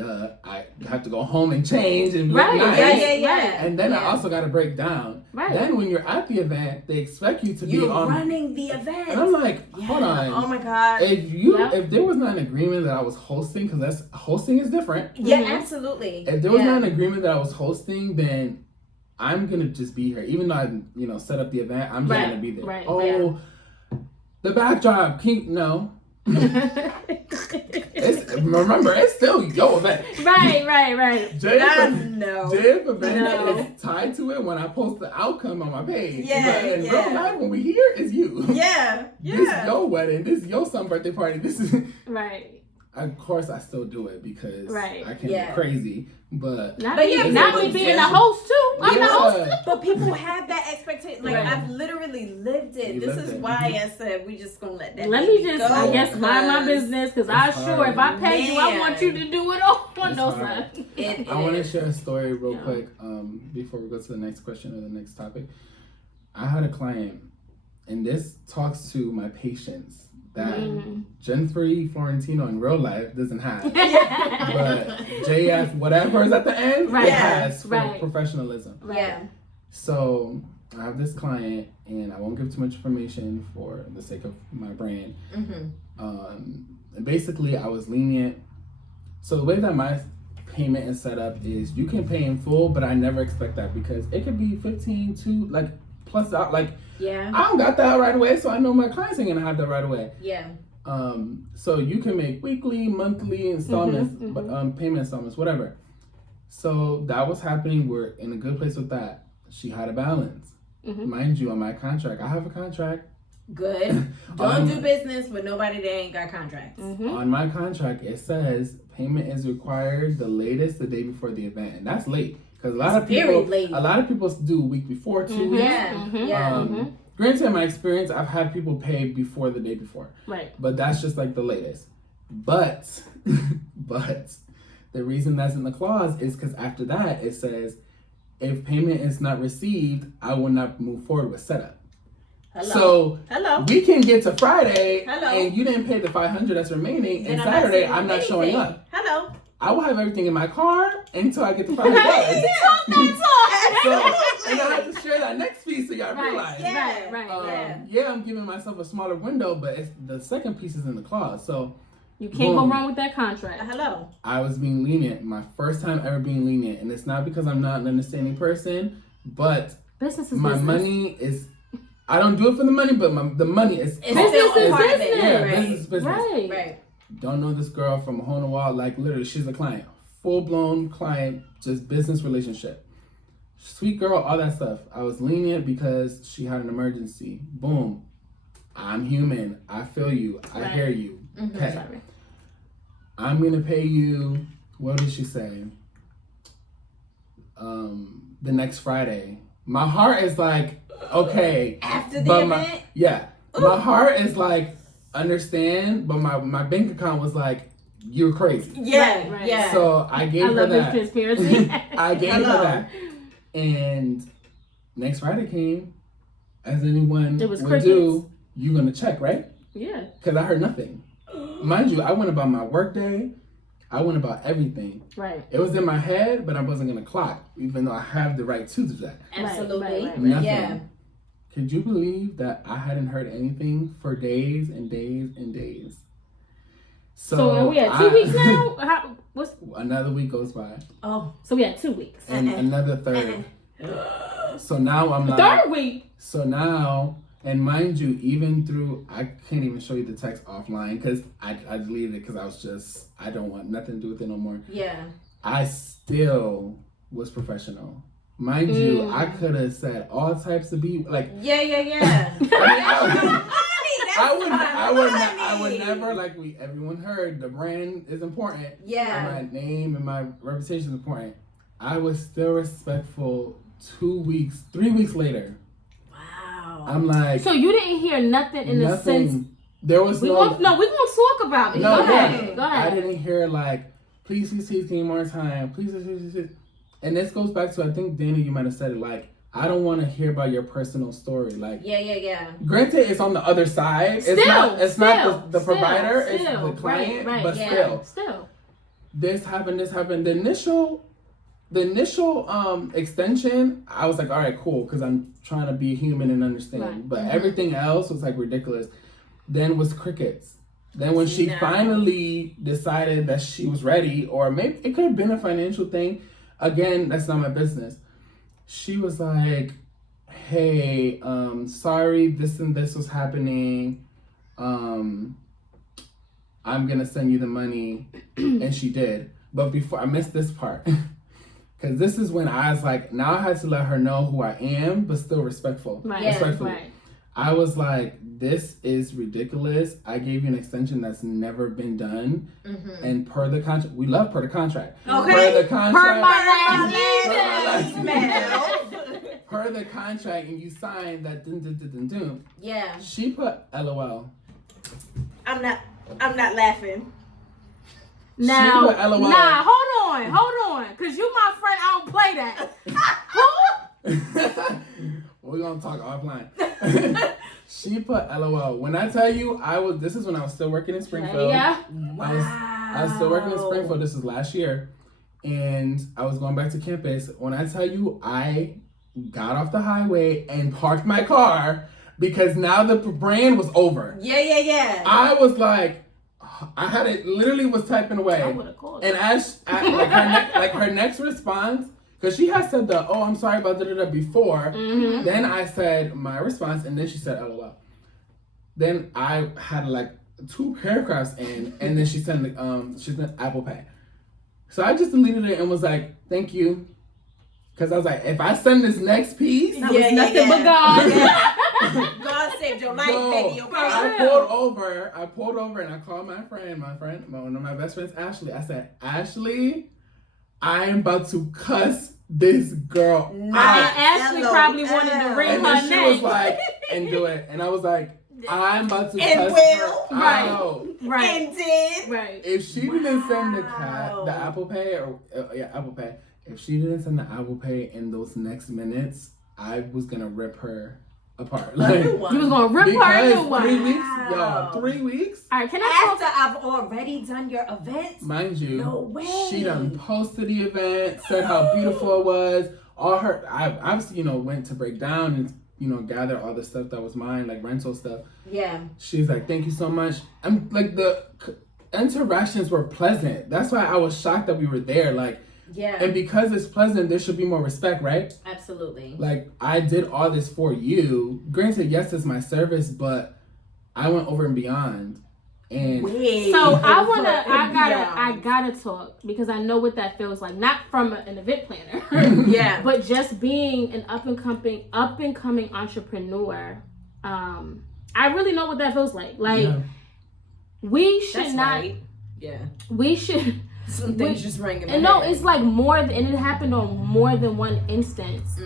I have to go home and change and right. And then I also got to break down. Right. Then when you're at the event, they expect you to be running the event. And I'm like, hold on. Oh my God. If there was not an agreement that I was hosting, because hosting is different. Yeah, absolutely. If there was not an agreement that I was hosting, then I'm gonna just be here. Even though I set up the event, I'm just gonna be there. Right. The backdrop, no. Remember, it's still your event. Right. JF event is tied to it when I post the outcome on my page. But in real life, when we here, it's you. Yeah. This is your wedding. This is your son's birthday party. This is right. Of course, I still do it because I can't be crazy. But not me being a host too. I'm the host. But people have that expectation. Like I've literally lived it. This is why I said we just gonna let that. Let me just, go, I guess, mind my business because if I pay you, I want you to do it all on those sides. I want to share a story real quick before we go to the next question or the next topic. I had a client, and this talks to my patience that Jenfrey Florentino in real life doesn't have. But JF, whatever is at the end, it has for professionalism. So I have this client, and I won't give too much information for the sake of my brand. And basically, I was lenient. So the way that my payment is set up is you can pay in full, but I never expect that because it could be 15 to plus out I don't got that right away, so I know my clients ain't gonna have that right away. So you can make weekly, monthly installments, payment installments, whatever. So that was happening. We're in a good place with that. She had a balance. Mind you, on my contract, I have a contract. Good. Don't do business with nobody that ain't got contracts. On my contract, it says payment is required the latest the day before the event, and that's late. Because a lot of people do a week before, 2 weeks. Granted, in my experience, I've had people pay before the day before. Right. But that's just like the latest. But the reason that's in the clause is because after that, it says, if payment is not received, I will not move forward with setup. So we can get to Friday, and you didn't pay the $500 that's remaining, and Saturday, I'm not showing up. I will have everything in my car until I get the $500. And I have to share that next piece so y'all realize. I'm giving myself a smaller window, but the second piece is in the clause. So you can't go wrong with that contract. I was being lenient. My first time ever being lenient. And it's not because I'm not an understanding person, but money is... I don't do it for the money, but the money is... Business is business. Yeah, business is business. Right. Don't know this girl from a hole in the wall. Like, literally, she's a client. Full-blown client, just business relationship. Sweet girl, all that stuff. I was lenient because she had an emergency. Boom. I'm human. I feel you. I hear you. Okay. I'm going to pay you, what did she say? The next Friday. My heart is like, okay. After the event? My heart is like, understand, but my bank account was like, you're crazy. So I gave her that. Transparency. I gave her that. And next Friday came, as anyone would do, you're going to check, right? Yeah. Because I heard nothing. Mind you, I went about my work day. I went about everything. Right. It was in my head, but I wasn't going to clock, even though I have the right to do that. Absolutely. Nothing. Yeah. Could you believe that I hadn't heard anything for days and days and days? So are we at 2 weeks now? Another week goes by. Oh, so we had 2 weeks. And another third. So now I'm like... Third week? So now, and mind you, even through... I can't even show you the text offline because I deleted it because I don't want nothing to do with it no more. Yeah. I still was professional. Mind you, I could have said all types of I would never, like everyone heard, the brand is important. Yeah. And my name and my reputation is important. I was still respectful 3 weeks later. Wow. I'm like... So you didn't hear nothing in the sense... There was we're going to talk about it. No, Go ahead. I didn't hear like, please, give me more time. Please. And this goes back to, I think, Dana, you might have said it, like, I don't want to hear about your personal story. Like, yeah. Granted, it's on the other side. It's not the provider, it's the client, right. But still. This happened. The initial extension, I was like, all right, cool, because I'm trying to be human and understand. Right. But everything else was like ridiculous. Then was crickets. Then when she finally decided that she was ready, or maybe it could have been a financial thing. Again, that's not my business. She was like, hey, sorry, this and this was happening. I'm gonna send you the money. And she did. But before, I missed this part. Because this is when I was like, now I had to let her know who I am, but still respectful. Right. Respectfully. Right. I was like, this is ridiculous. I gave you an extension that's never been done. Mm-hmm. And per the contract, we love per the contract. Okay. Per the contract. Per the contract, and you signed that. Yeah. She put LOL. I'm not laughing. Now, hold on, cause you my friend. I don't play that. We're gonna talk offline. She put LOL. When I tell you, this is when I was still working in Springfield. Yeah. I was still working in Springfield. This is last year, and I was going back to campus. When I tell you, I got off the highway and parked my car because now the brand was over. Yeah. I was like, I had it, literally was typing away. I would have called. And her next response, because she had said I'm sorry about before. Mm-hmm. Then I said my response, and then she said LOL. Then I had like 2 paragraphs in, and then she sent Apple Pay. So I just deleted it and was like, thank you. Because I was like, if I send this next piece, that was nothing but God. God saved your life, baby. Okay. I pulled over and I called my friend, one of my best friends, Ashley. I said, Ashley, I am about to cuss this girl out. Ashley probably wanted to ring and her then she neck. was like, and do it. And I was like, I'm about to cuss her out. Right. And did. Right. If she didn't send the Apple Pay, Apple Pay. If she didn't send the Apple Pay in those next minutes, I was gonna rip her apart. Like, you was gonna rip her a new one. 3 weeks, y'all. 3 weeks. All right, can I after I've already done your event? Mind you, no way. She done posted the event, said how beautiful it was. I obviously went to break down and gather all the stuff that was mine, like rental stuff. Yeah. She's like, thank you so much. I'm like, the interactions were pleasant. That's why I was shocked that we were there. Like. Yeah. And because it's pleasant, there should be more respect, right? Absolutely. Like, I did all this for you. Granted, yes, it's my service, but I went over and beyond. And so I gotta talk because I know what that feels like. Not from an event planner. Yeah. But just being an up and coming entrepreneur. I really know what that feels like. Like we should That's not. Right. Yeah. We should. Some things just rang in my head. No, it's like and it happened on more than one instance.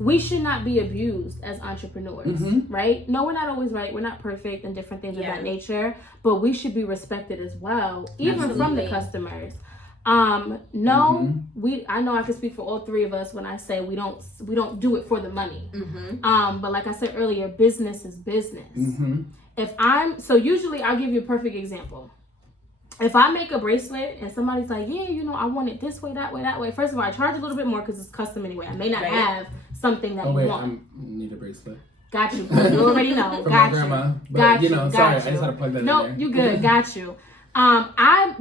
We should not be abused as entrepreneurs, right? No, we're not always right. We're not perfect and different things of that nature, but we should be respected as well, even from the customers. I know I can speak for all 3 of us when I say we don't do it for the money. But like I said earlier, business is business. Usually I'll give you a perfect example. If I make a bracelet and somebody's like, I want it this way, that way. First of all, I charge a little bit more because it's custom anyway. I may not have something that you want. I need a bracelet. Got you. You already know. Got you. Grandma. But, sorry, I just had to plug that in there. No, you good. Got you.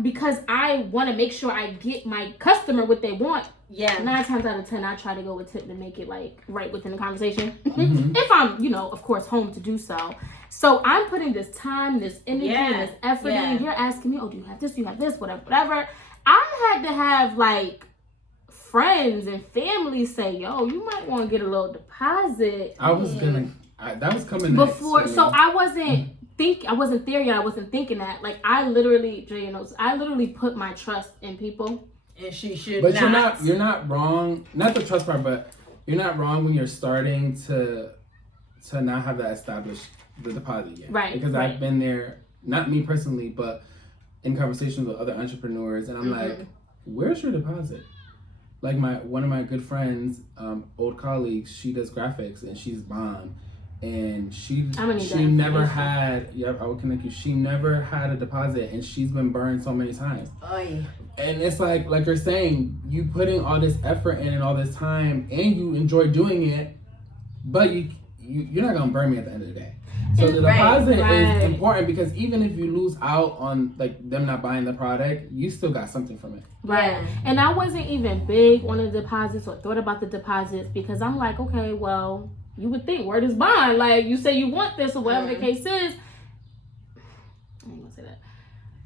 Because I want to make sure I get my customer what they want. Yeah. 9 times out of 10, I try to go with tip to make it like right within the conversation. If I'm, of course, home to do so. So I'm putting this time, this energy, and this effort in, and you're asking me, do you have this, whatever. I had to have like friends and family say, you might want to get a little deposit. I was that was coming before, so I wasn't there yet. I wasn't thinking that. Like I literally put my trust in people. And she should but you're not wrong. Not the trust part, but you're not wrong when you're starting to not have that established the deposit yet. Right. Because I've been there, not me personally, but in conversations with other entrepreneurs, and I'm like, where's your deposit? Like one of my good friends, old colleagues, she does graphics and she's bomb. And she never had, I will connect you. She never had a deposit, and she's been burned so many times. Oy. And it's like you're saying, you putting all this effort in and all this time, and you enjoy doing it, but you're not gonna burn me at the end of the day. So the deposit is important, because even if you lose out on like them not buying the product, you still got something from it. Right. And I wasn't even big on the deposits or thought about the deposits, because I'm like, okay, well, you would think word is bond. Like, you say you want this or whatever the case is. I ain't gonna say that.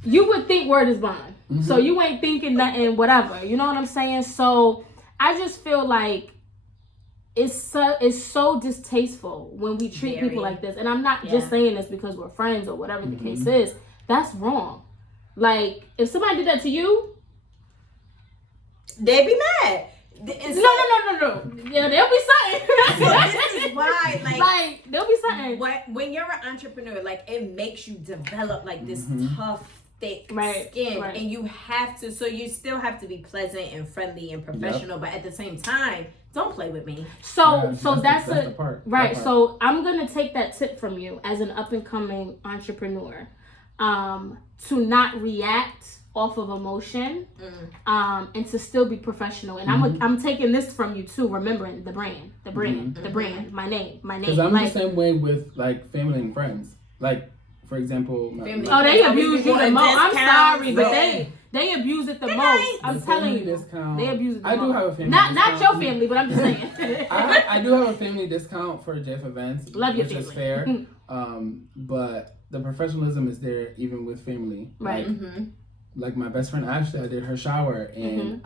You would think word is bond. So you ain't thinking nothing, whatever. You know what I'm saying? So I just feel like it's so distasteful when we treat people like this. And I'm not just saying this because we're friends or whatever the case is. That's wrong. Like, if somebody did that to you, they'd be mad. No. Yeah, there'll be something. So this is why, like there'll be something. When you're an entrepreneur, like, it makes you develop like this tough, thick skin, and you have to. So you still have to be pleasant and friendly and professional, but at the same time, don't play with me. So that's the part. Right. So I'm gonna take that tip from you as an up and coming entrepreneur, to not react off of emotion, and to still be professional. And I'm taking this from you too, remembering the brand, my name. Because I'm the same way with like family and friends. Like, for example, they abuse you the most. I'm sorry, but they abuse it the most. I'm telling you, they abuse it the most. I do have a family discount. Not your family, but I'm just saying. I do have a family discount for JF events, Love your which family. is fair. But the professionalism is there even with family. Right. Like my best friend Ashley, I did her shower, and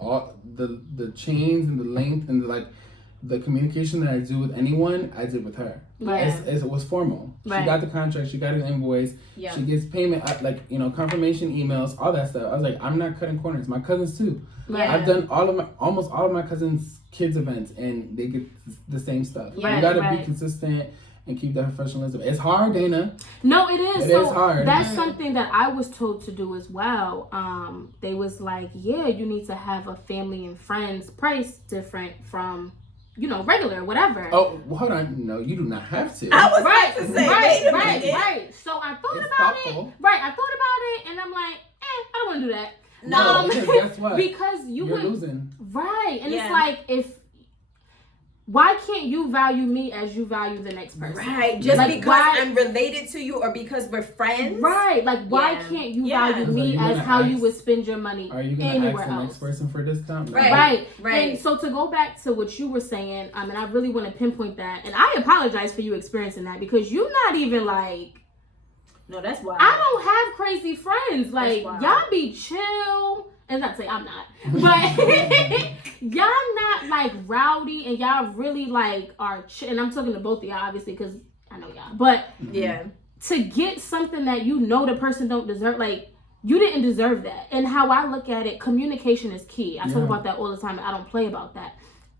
all the chains and the length and the communication that I do with anyone, I did with her. Right. It was formal. Right. She got the contract, she got an invoice, she gets payment, confirmation emails, all that stuff. I was like, I'm not cutting corners. My cousins too. Right. I've done almost all of my cousins' kids' events, and they get the same stuff. Right. You gotta be consistent and keep that professionalism. It's hard, Dana. No, it is. It is hard. That's something that I was told to do as well. They was like, yeah, you need to have a family and friends price different from, regular, whatever. Oh, hold on. No, you do not have to. I was about to say, right. So I thought about it. Right, I thought about it, and I'm like, I don't want to do that. No, because guess what? Because you're losing. Right, and it's like, why can't you value me as you value the next person? Right, just because I'm related to you or because we're friends? Right, like why can't you value me as how you would spend your money anywhere else? Are you going to ask the next person for a discount? Right. And so to go back to what you were saying, and I really want to pinpoint that, and I apologize for you experiencing that, because you're not even like... No, that's why. I don't have crazy friends. Like, y'all be chill. And not say I'm not, but y'all not like rowdy, and y'all really like are. And I'm talking to both of y'all, obviously, because I know y'all. But to get something that the person don't deserve, like you didn't deserve that. And how I look at it, communication is key. I talk about that all the time. And I don't play about that.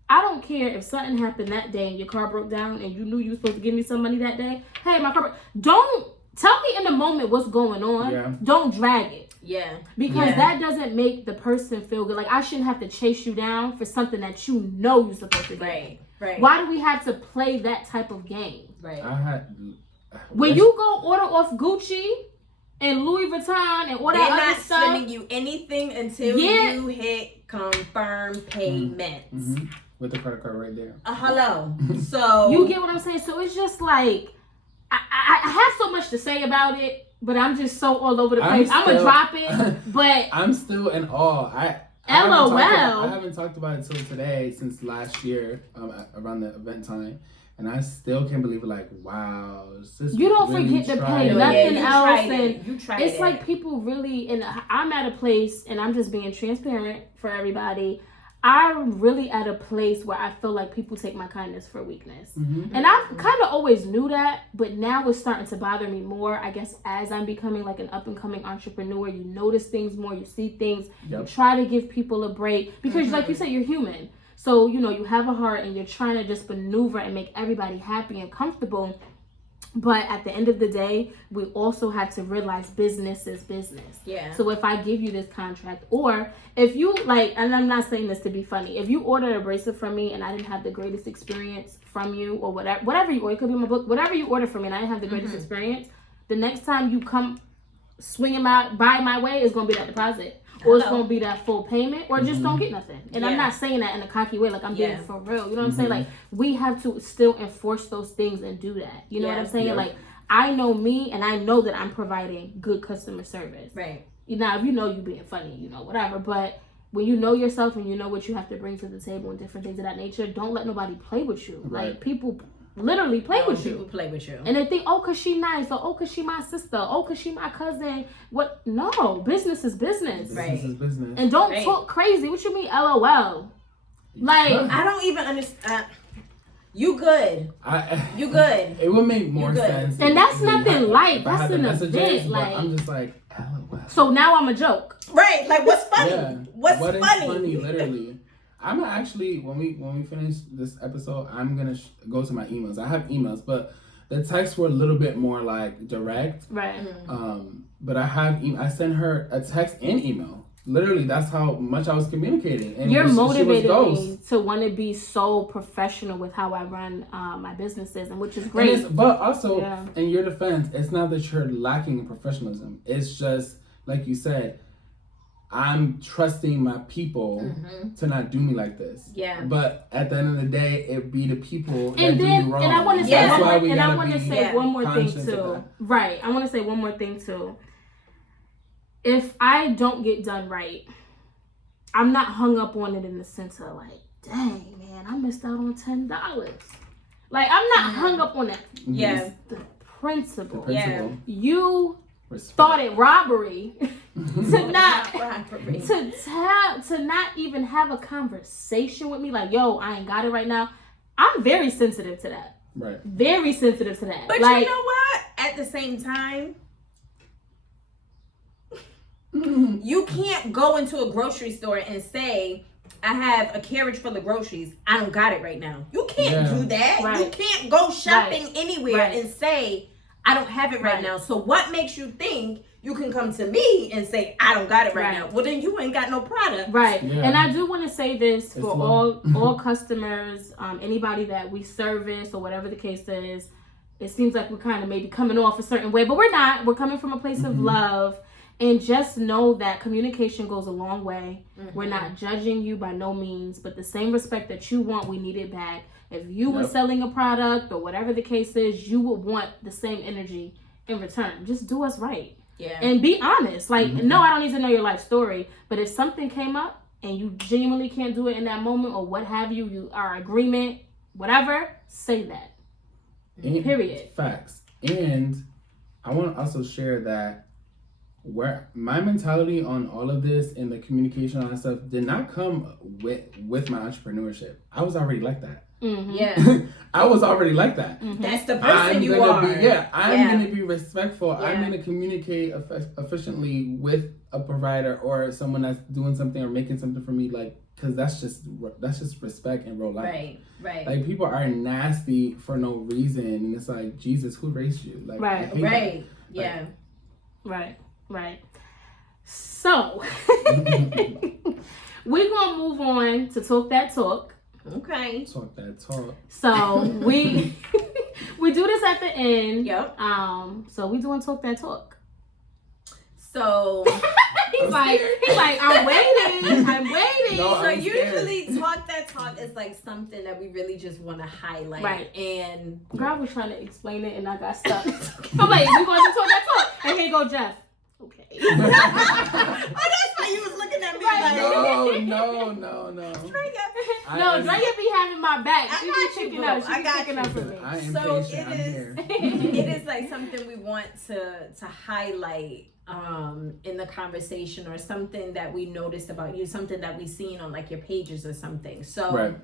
I don't care if something happened that day and your car broke down, and you knew you were supposed to give me some money that day. Hey, my car. Don't tell me in the moment what's going on. Yeah. Don't drag it. Yeah. Because that doesn't make the person feel good. Like, I shouldn't have to chase you down for something that you're supposed to get. Right. Why do we have to play that type of game? Right. When you go order off Gucci and Louis Vuitton and all that other stuff. They're not sending you anything until you hit confirm payment. With the credit card right there. Hello. So. You get what I'm saying? So it's just like, I have so much to say about it. But I'm just so all over the place. I'm going to drop it, but... I'm still in awe. I haven't talked about it till today, since last year, around the event time. And I still can't believe it, like, wow. You don't forget to pay nothing else. And you tried it's like people really... And I'm at a place, and I'm just being transparent for everybody. I'm really at a place where I feel like people take my kindness for weakness. And I kind of always knew that, but now it's starting to bother me more. I guess as I'm becoming like an up-and-coming entrepreneur, you notice things more, you see things, you try to give people a break. Because like you said, you're human. So, you have a heart and you're trying to just maneuver and make everybody happy and comfortable. But at the end of the day, we also have to realize business is business. Yeah. So if I give you this contract, or if you like, and I'm not saying this to be funny, if you order a bracelet from me and I didn't have the greatest experience from you, or whatever you order, it could be my book, whatever you order from me and I didn't have the greatest experience, the next time you come swinging by my way, it's going to be that deposit. Or it's going to be that full payment, or just don't get nothing. And I'm not saying that in a cocky way, like I'm being for real. You know what I'm saying? Like, we have to still enforce those things and do that. You know what I'm saying? Yeah. Like, I know me, and I know that I'm providing good customer service. Right. Now, if you know you being funny, you know, whatever. But when you know yourself and you know what you have to bring to the table and different things of that nature, don't let nobody play with you. Right. Like, people literally play with you. People play with you. And they think, oh, cause she nice, or oh, cause she my sister, oh, cause she my cousin. What? No, business is business. Business is business. And don't talk crazy. What you mean, LOL? Like, I don't even understand. You good. You good. It would make more sense. And that's nothing light. That's an event. Like, I'm just like, LOL. So now I'm a joke. Right. Like, what's funny? Yeah. What's what funny? Is funny, literally. I'm actually, when we finish this episode, I'm gonna go to my emails. I have emails, but the texts were a little bit more like direct. Right. But I sent her a text and email. Literally, that's how much I was communicating. And you're motivated me to want to be so professional with how I run my businesses, and which is great. But also, in your defense, it's not that you're lacking in professionalism. It's just, like you said, I'm trusting my people to not do me like this. Yeah. But at the end of the day, it be the people that do me wrong. And I want to say, one more thing too. Right. I want to say one more thing too. If I don't get done right, I'm not hung up on it in the sense of like, dang man, I missed out on $10. Like, I'm not hung up on that. Yeah. It's the principle. Yeah. You thought it robbery to not even have a conversation with me, like, yo, I ain't got it right now. I'm very sensitive to that. Right. Very sensitive to that. But like, you know what? At the same time, you can't go into a grocery store and say, I have a carriage full of groceries. I don't got it right now. You can't do that. Right. You can't go shopping anywhere and say, I don't have it right now. So what makes you think you can come to me and say, I don't got it right now? Well, then you ain't got no product. Right. Yeah. And I do want to say this for all customers, anybody that we service or whatever the case is. It seems like we're kind of maybe coming off a certain way, but we're not. We're coming from a place of love. And just know that communication goes a long way. We're not judging you by no means, but the same respect that you want, we need it back. If you were selling a product or whatever the case is, you would want the same energy in return. Just do us right. Yeah. And be honest. Like, no, I don't need to know your life story, but if something came up and you genuinely can't do it in that moment or what have you, you are agreement, whatever, say that. Period. Facts. And I want to also share that where my mentality on all of this and the communication and all that stuff did not come with my entrepreneurship. I was already like that. Yeah. I was already like that. That's the person you are. I'm going to be respectful. I'm going to communicate efficiently with a provider or someone that's doing something or making something for me, like, because that's just respect in real life. Right. Like, people are nasty for no reason, and it's like, Jesus, who raised you? Like, right. Yeah. Right. So, we're going to move on to Talk That Talk. Okay. Talk that talk. So, we do this at the end. Yep. So, we doing Talk That Talk. So, he's like, I'm waiting. No, so usually Talk That Talk is like something that we really just want to highlight. Right. And girl was trying to explain it and I got stuck. I'm like, we're going to Talk That Talk. And here go Jeff. Okay. Oh, that's why you was looking at me like. No. Drea be having my back. She be picking up. She be picking up for me. I am so patient. it is like something we want to highlight in the conversation, or something that we noticed about you, something that we seen on like your pages or something. So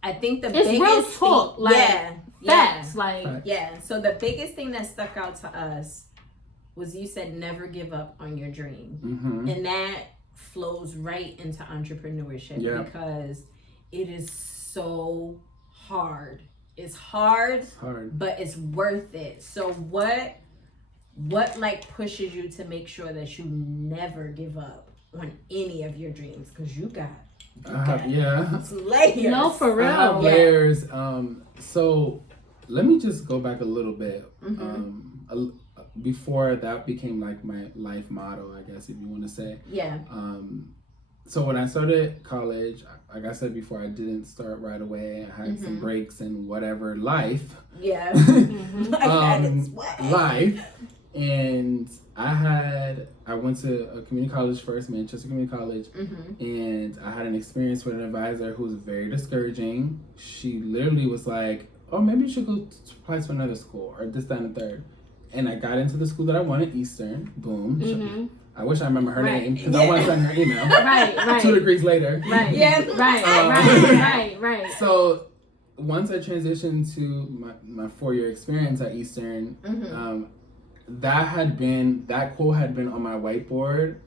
I think the biggest real talk, thing, like facts, So the biggest thing that stuck out to us was you said never give up on your dream. And that flows right into entrepreneurship because it is so hard It's hard, hard, but it's worth it. So what like pushes you to make sure that you never give up on any of your dreams? Because you got layers. No, for real. I have layers. So let me just go back a little bit. Before that became like my life motto, I guess, if you want to say. Yeah. So when I started college, like I said before, I didn't start right away. I had some breaks in whatever life. Yeah. Life. And I went to a community college first, Manchester Community College, and I had an experience with an advisor who was very discouraging. She literally was like, oh, maybe you should go apply to another school, or this, that, and the third. And I got into the school that I wanted, Eastern. Boom. I wish I remember her name, because I want to send her email. Right. 2 degrees later. Right. Yeah. Right. So once I transitioned to my 4-year experience at Eastern, that quote had been on my whiteboard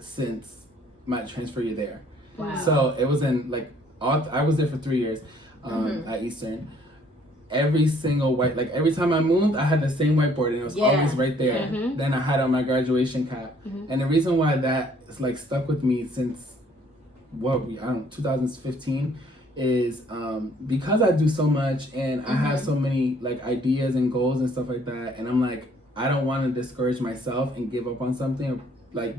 since my transfer year there. Wow. So it was I was there for 3 years at Eastern. Every single every time I moved, I had the same whiteboard, and it was always right there. Then I had on my graduation cap. And the reason why that is stuck with me since 2015 is because I do so much, and I have so many ideas and goals and stuff like that, and I'm I don't want to discourage myself and give up on something,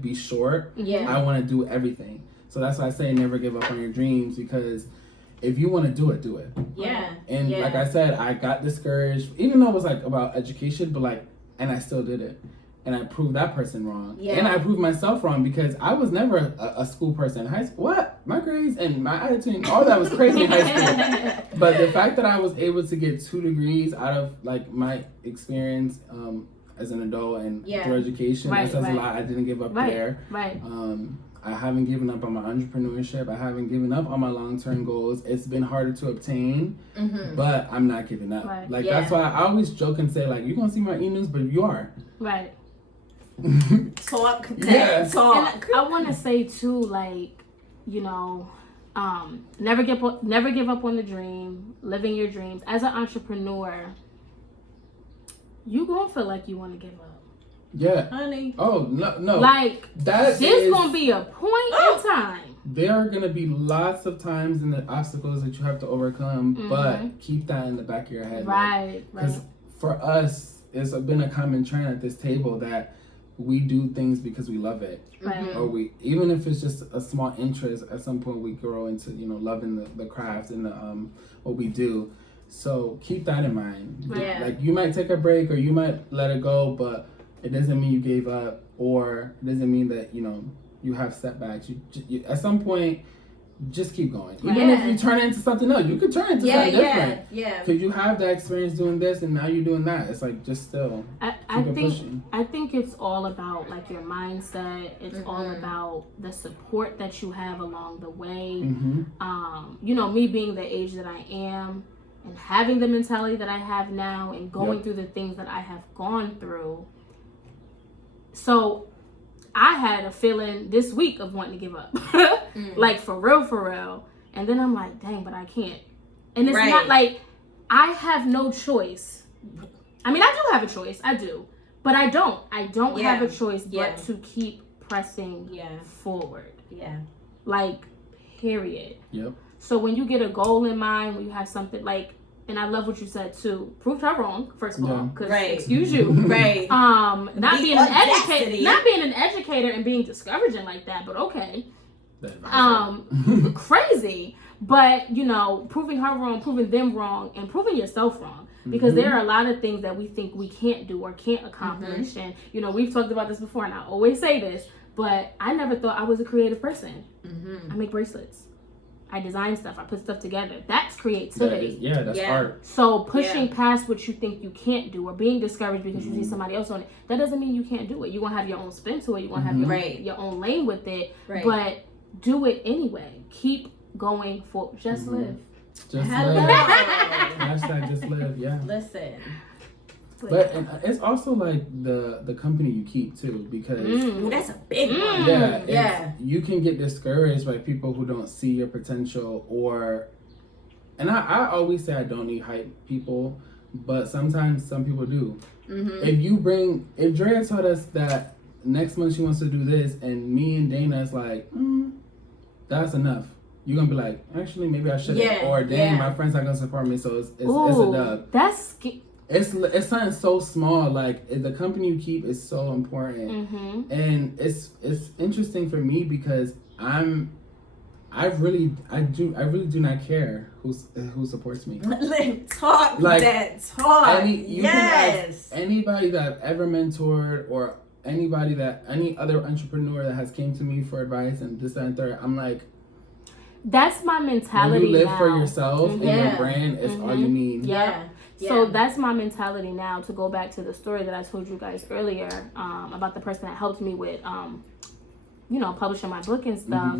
be short. I want to do everything. So that's why I say never give up on your dreams, because if you want to do it. Yeah. And like I said, I got discouraged, even though it was about education, but and I still did it. And I proved that person wrong. Yeah. And I proved myself wrong, because I was never a school person. High school, what? My grades and my attitude and all that was crazy in high school. But the fact that I was able to get 2 degrees out of my experience as an adult and through education, that says a lot. I didn't give up there. Right. I haven't given up on my entrepreneurship. I haven't given up on my long-term goals. It's been harder to obtain, but I'm not giving up. Right. That's why I always joke and say, you're going to see my emails, but you are. Right. Talk. Yeah. Talk. And I want to say, too, never give up on the dream, living your dreams. As an entrepreneur, you going to feel like you want to give up. Yeah. Honey. Oh, no. There's going to be a point in time. There are going to be lots of times in the obstacles that you have to overcome, but keep that in the back of your head. Right. Because for us, it's been a common trend at this table that we do things because we love it. Right. Or even if it's just a small interest, at some point we grow into, loving the craft and the what we do. So keep that in mind. Yeah. You might take a break, or you might let it go, but it doesn't mean you gave up, or it doesn't mean that, you have setbacks. You at some point, just keep going. Even if you turn it into something else, you could turn it into something different. Yeah. Because you have that experience doing this, and now you're doing that. It's just still pushing. I think it's all about your mindset. It's all about the support that you have along the way. Me being the age that I am, and having the mentality that I have now, and going through the things that I have gone through. So I had a feeling this week of wanting to give up. For real. And then I'm dang, but I can't. And it's not I have no choice. I mean, I do have a choice. I do. But I don't. I don't have a choice but to keep pressing forward. Yeah. Period. Yep. So when you get a goal in mind, when you have something and I love what you said too. Proved her wrong, first of all, because excuse you, right? Not being an educator and being discouraging like that, but okay, crazy. But proving her wrong, proving them wrong, and proving yourself wrong, because there are a lot of things that we think we can't do or can't accomplish, and we've talked about this before, and I always say this, but I never thought I was a creative person. I make bracelets. I design stuff. I put stuff together. That's creativity. That's art. So pushing past what you think you can't do, or being discouraged because you see somebody else on it, that doesn't mean you can't do it. You're going to have your own spin to it. You're going to have your own lane with it. Right. But do it anyway. Keep going for just live. Just live. Hashtag just live, Listen. But it's also the company you keep too, because that's a big one. You can get discouraged by people who don't see your potential, or and I always say I don't need hype people, but sometimes some people do. If Drea told us that next month she wants to do this, and me and Dana is like, that's enough. You're gonna be like, actually, maybe I shouldn't. Yeah, or dang, my friends not gonna support me, so it's a dub. That's it's something so small. Like the company you keep is so important, and it's interesting for me because I really do not care who supports me. Talk. Yes. Anybody that I've ever mentored or any other entrepreneur that has came to me for advice and this, that, and third, I'm like, that's my mentality. When you live now. for yourself and your brand, it's all you need. Yeah. So that's my mentality now. To go back to the story that I told you guys earlier about the person that helped me with, publishing my book and stuff.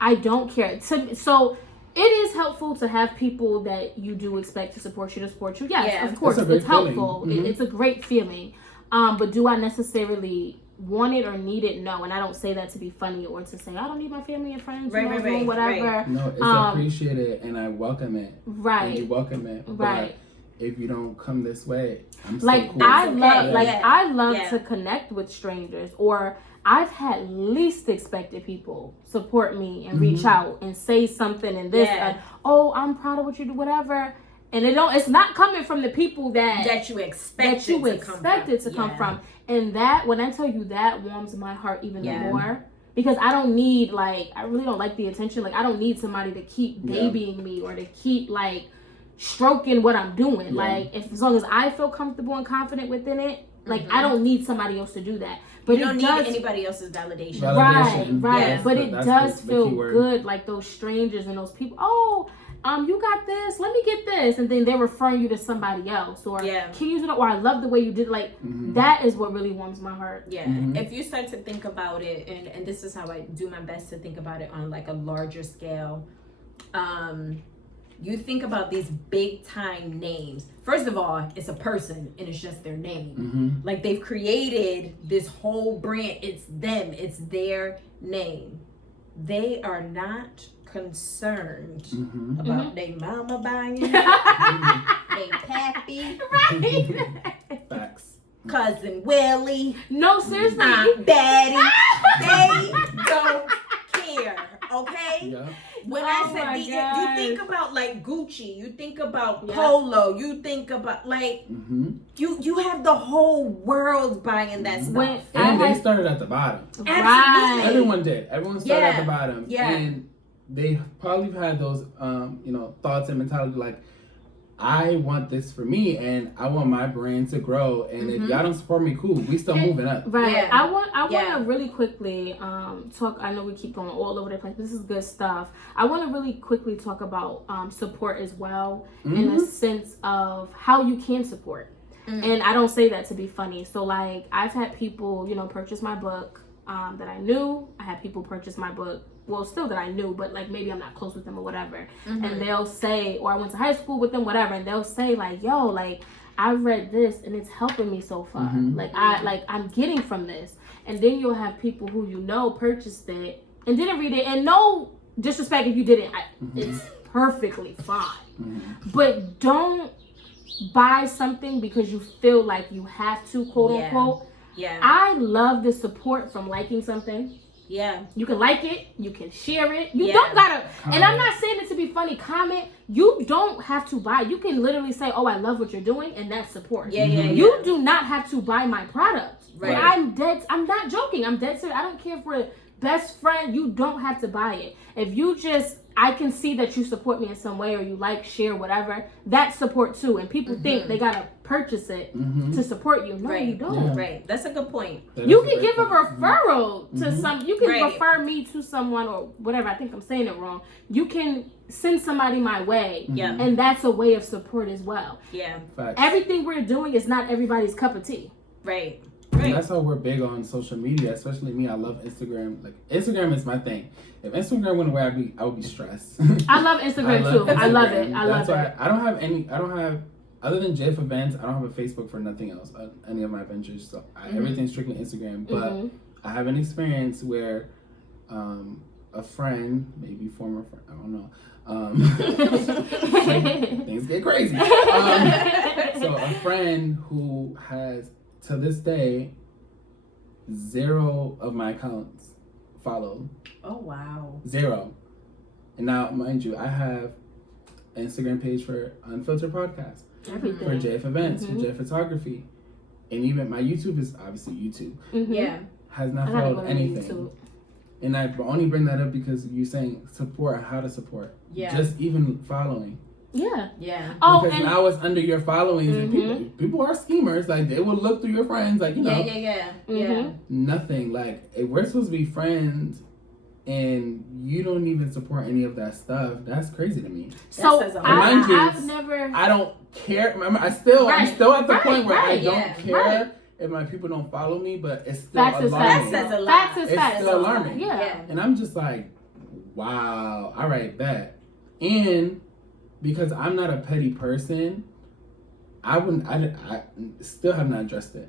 I don't care. So it is helpful to have people that you do expect to support you. Yes, of course, it's helpful. It's a great feeling. But do I necessarily want it or need it? No. And I don't say that to be funny or to say I don't need my family and friends, whatever. Right. No, it's appreciated and I welcome it. Right. And you welcome it. Right. But if you don't come this way, I'm so like cool. I love to connect with strangers, or I've had least expected people support me and reach out and say something and this, I'm proud of what you do, whatever. And it's not coming from the people that you expected to come from. And that, when I tell you, that warms my heart even more. Because I don't need, I really don't like the attention. Like, I don't need somebody to keep babying me or to keep, stroking what I'm doing. Like, as long as I feel comfortable and confident within it, I don't need somebody else to do that. But you don't need anybody else's validation. Right. Yes, but it does feel good, like those strangers and those people. Oh, you got this. Let me get this, and then they're referring you to somebody else, or can you do that? Or I love the way you did. That is what really warms my heart. Yeah. If you start to think about it, and this is how I do my best to think about it on a larger scale. You think about these big time names. First of all, it's a person and it's just their name. They've created this whole brand. It's them. It's their name. They are not concerned about their mama buying it, their pappy, Facts. cousin Willie. No, seriously, Aunt Betty. They don't care. Okay. Yeah. When I said you think about Gucci, you think about Polo, you think about you have the whole world buying that stuff. And they started at the bottom. Right. Everyone did. Everyone started at the bottom. Yeah. And they probably had those thoughts and mentality I want this for me and I want my brand to grow, and if y'all don't support me, cool, we still moving up. Right. Yeah. I want to really quickly talk. I know we keep going all over the place. This is good stuff. I want to really quickly talk about support as well, in a sense of how you can support. And I don't say that to be funny. So I've had people, purchase my book that I knew. I had people purchase my book. Well, still that I knew, but maybe I'm not close with them or whatever. And they'll say, or I went to high school with them, whatever. And they'll say yo, I read this and it's helping me so far. I'm getting from this. And then you'll have people who purchased it and didn't read it. And no disrespect if you didn't. It's perfectly fine. But don't buy something because you feel like you have to, quote unquote. Yeah. I love the support from liking something. Yeah. You can like it. You can share it. You don't gotta, and I'm not saying it to be funny, comment. You don't have to buy. You can literally say, oh, I love what you're doing, and that's support. You do not have to buy my product. Right. I'm not joking. I'm dead serious. I don't care if we're best friend. You don't have to buy it. If you just, I can see that you support me in some way, or you share, whatever. That's support too. And people think they gotta purchase it to support you. No, you don't. Right. That's a good point. You can give a referral to some. You can refer me to someone or whatever. I think I'm saying it wrong. You can send somebody my way. And that's a way of support as well. Yeah. Facts. Everything we're doing is not everybody's cup of tea. Right. And that's how we're big on social media, especially me. I love Instagram. Instagram is my thing. If Instagram went away, I would be stressed. I love Instagram too. I love it. That's why I don't have other than JF events, I don't have a Facebook for nothing else, any of my ventures. So everything's strictly Instagram. But I have an experience where a friend, maybe former friend, I don't know. Things get crazy. So a friend who has, to this day, 0 of my accounts followed. Oh, wow. 0. And now, mind you, I have an Instagram page for Unfiltered Podcast. Everything. For JF Events, for JF Photography. And even my YouTube is obviously YouTube. Yeah. Has not followed anything. And I only bring that up because you're saying support, how to support. Yeah. Just even following. Yeah. Yeah. Oh, because and now it's under your followings and people are schemers. Like, they will look through your friends, like, you know. Yeah. Nothing. Like, if we're supposed to be friends and you don't even support any of that stuff, that's crazy to me. So I've never. I don't care. Remember, I'm still at the point where I don't care if my people don't follow me, but it's still alarming. That says a lot. Facts is it's facts. still alarming. Yeah. And I'm just like, wow. All right, bet. And because I'm not a petty person, I still have not addressed it,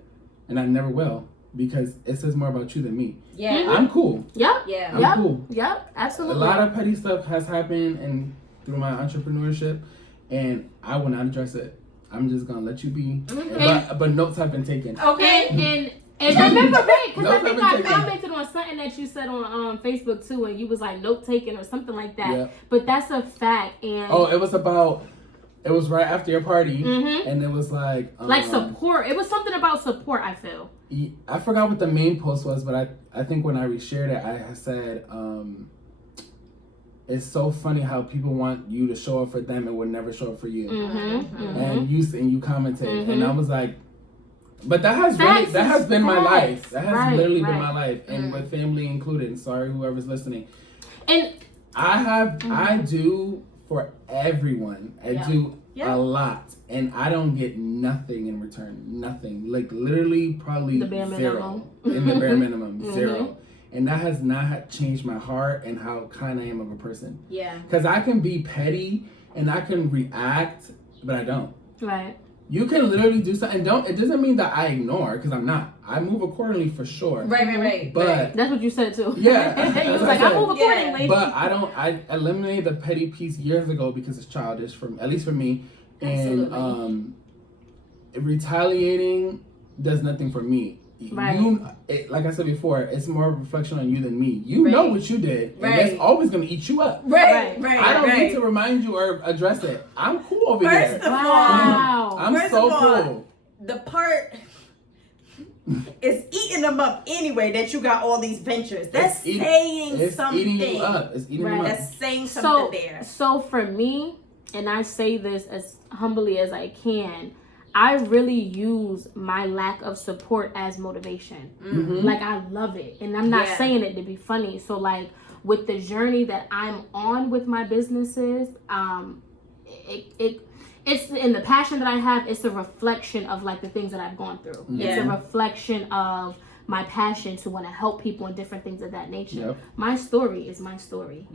and I never will. Because it says more about you than me. Yeah. I'm cool. Yep. Yeah. I'm cool. Yep. Absolutely. A lot of petty stuff has happened and through my entrepreneurship, and I will not address it. I'm just gonna let you be. But notes have been taken. Okay. And remember, right? Because I think I taken. commented on something that you said on Facebook too, and you was like note taking or something like that. Yeah. But that's a fact. And it was right after your party, and it was like support. It was something about support, I feel. I forgot what the main post was, but I think when I reshared it, I said, it's so funny how people want you to show up for them and would never show up for you. And you commented, and I was like, but that has been my life. That has literally been my life, and with family included. And sorry, whoever's listening. And I do for everyone. I do a lot, and I don't get nothing in return. Nothing. Like, literally, probably the bare 0 in the bare minimum. 0. And that has not changed my heart and how kind I am of a person. Yeah. Because I can be petty and I can react, but I don't. Right. You can literally do something. It doesn't mean that I ignore, because I'm not. I move accordingly for sure. Right. But that's what you said too. Yeah. You was like, I move accordingly. But I eliminated the petty piece years ago because it's childish, at least for me. And retaliating does nothing for me. Right. Like I said before, it's more a reflection on you than me. You know what you did, and that's always going to eat you up. Right. I don't need to remind you or address it. I'm cool over here. First of all, I'm so cool. The part is eating them up anyway that you got all these ventures. That's saying something. It's eating you up. It's eating you up. That's saying something there. So for me, and I say this as humbly as I can, I really use my lack of support as motivation. Like, I love it. And I'm not saying it to be funny. So, like, with the journey that I'm on with my businesses, it's in the passion that I have, it's a reflection of, like, the things that I've gone through. It's a reflection of my passion to want to help people and different things of that nature. My story is my story.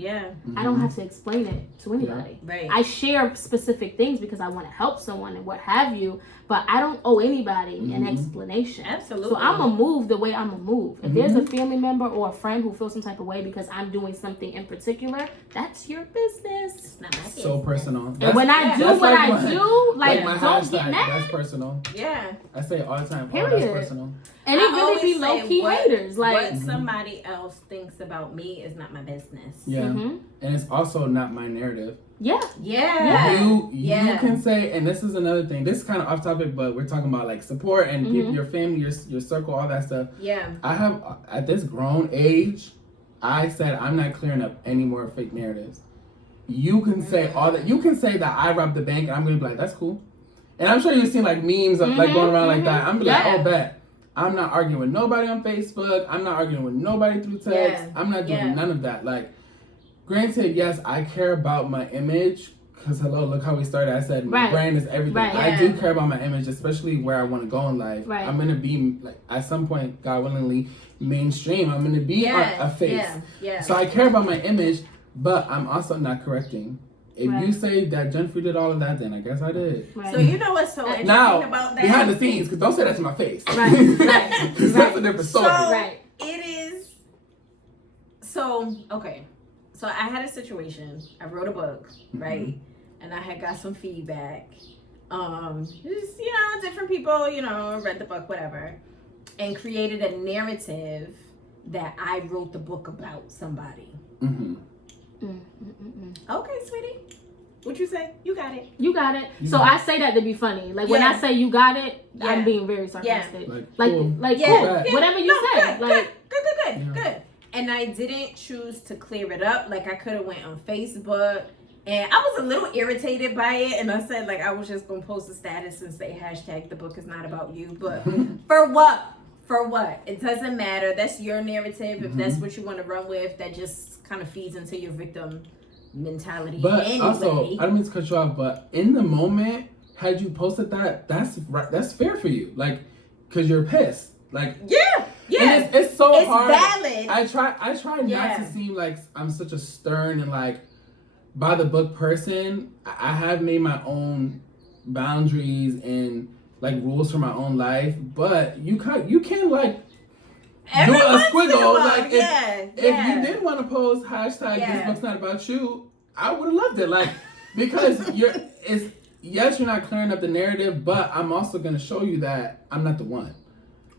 I don't have to explain it to anybody. I share specific things because I want to help someone and what have you, but I don't owe anybody an explanation. Absolutely. So I'm gonna move the way I'm gonna move. If there's a family member or a friend who feels some type of way because I'm doing something in particular, that's your business. It's not my business. So personal. And when I do what I do, like don't get mad. That's personal. Yeah. I say it all the time. Period. That's personal. And it really be low key haters. Like, what somebody else thinks about me is not my business. Yeah. And it's also not my narrative. Yeah. You can say, and this is another thing. This is kind of off topic, but we're talking about like support and people, your family, your circle, all that stuff. Yeah. I have at this grown age, I said I'm not clearing up any more fake narratives. You can say all that. You can say that I robbed the bank, and I'm gonna be like, that's cool. And I'm sure you've seen like memes of, like going around like that. I'm gonna be like, oh, bet. I'm not arguing with nobody on Facebook. I'm not arguing with nobody through text. I'm not doing none of that. Like, granted, yes, I care about my image. Because, hello, look how we started. I said my brand is everything. I do care about my image, especially where I want to go in life. I'm going to be, like, at some point, God willingly, mainstream. I'm going to be a face. So I care about my image, but I'm also not correcting. If you say that Jennifer did all of that, then I guess I did. So you know what's so interesting about that? Behind the scenes, because don't say that to my face. Because that's a different story. So it is So I had a situation. I wrote a book, right? And I had got some feedback. Just, different people, read the book, whatever, and created a narrative that I wrote the book about somebody. Okay, sweetie. What you say? You got it. You got it. So I say that to be funny. Like when I say you got it, I'm being very sarcastic. Like cool. Whatever you say. Good. And I didn't choose to clear it up. Like I could have went on Facebook. And I was a little irritated by it. And I said, I was just going to post a status and say, # the book is not about you. But for what? For what? It doesn't matter. That's your narrative. If that's what you want to run with, that just kind of feeds into your victim mentality. But anyway. Also, I don't mean to cut you off, but in the moment, had you posted that, that's fair for you. Because you're pissed. Yeah. And it's so hard. It's valid. I try not to seem like I'm such a stern and by the book person. I have made my own boundaries and rules for my own life, but you can do a squiggle. If you did want to post # this book's not about you, I would have loved it. Because you're not clearing up the narrative, but I'm also gonna show you that I'm not the one.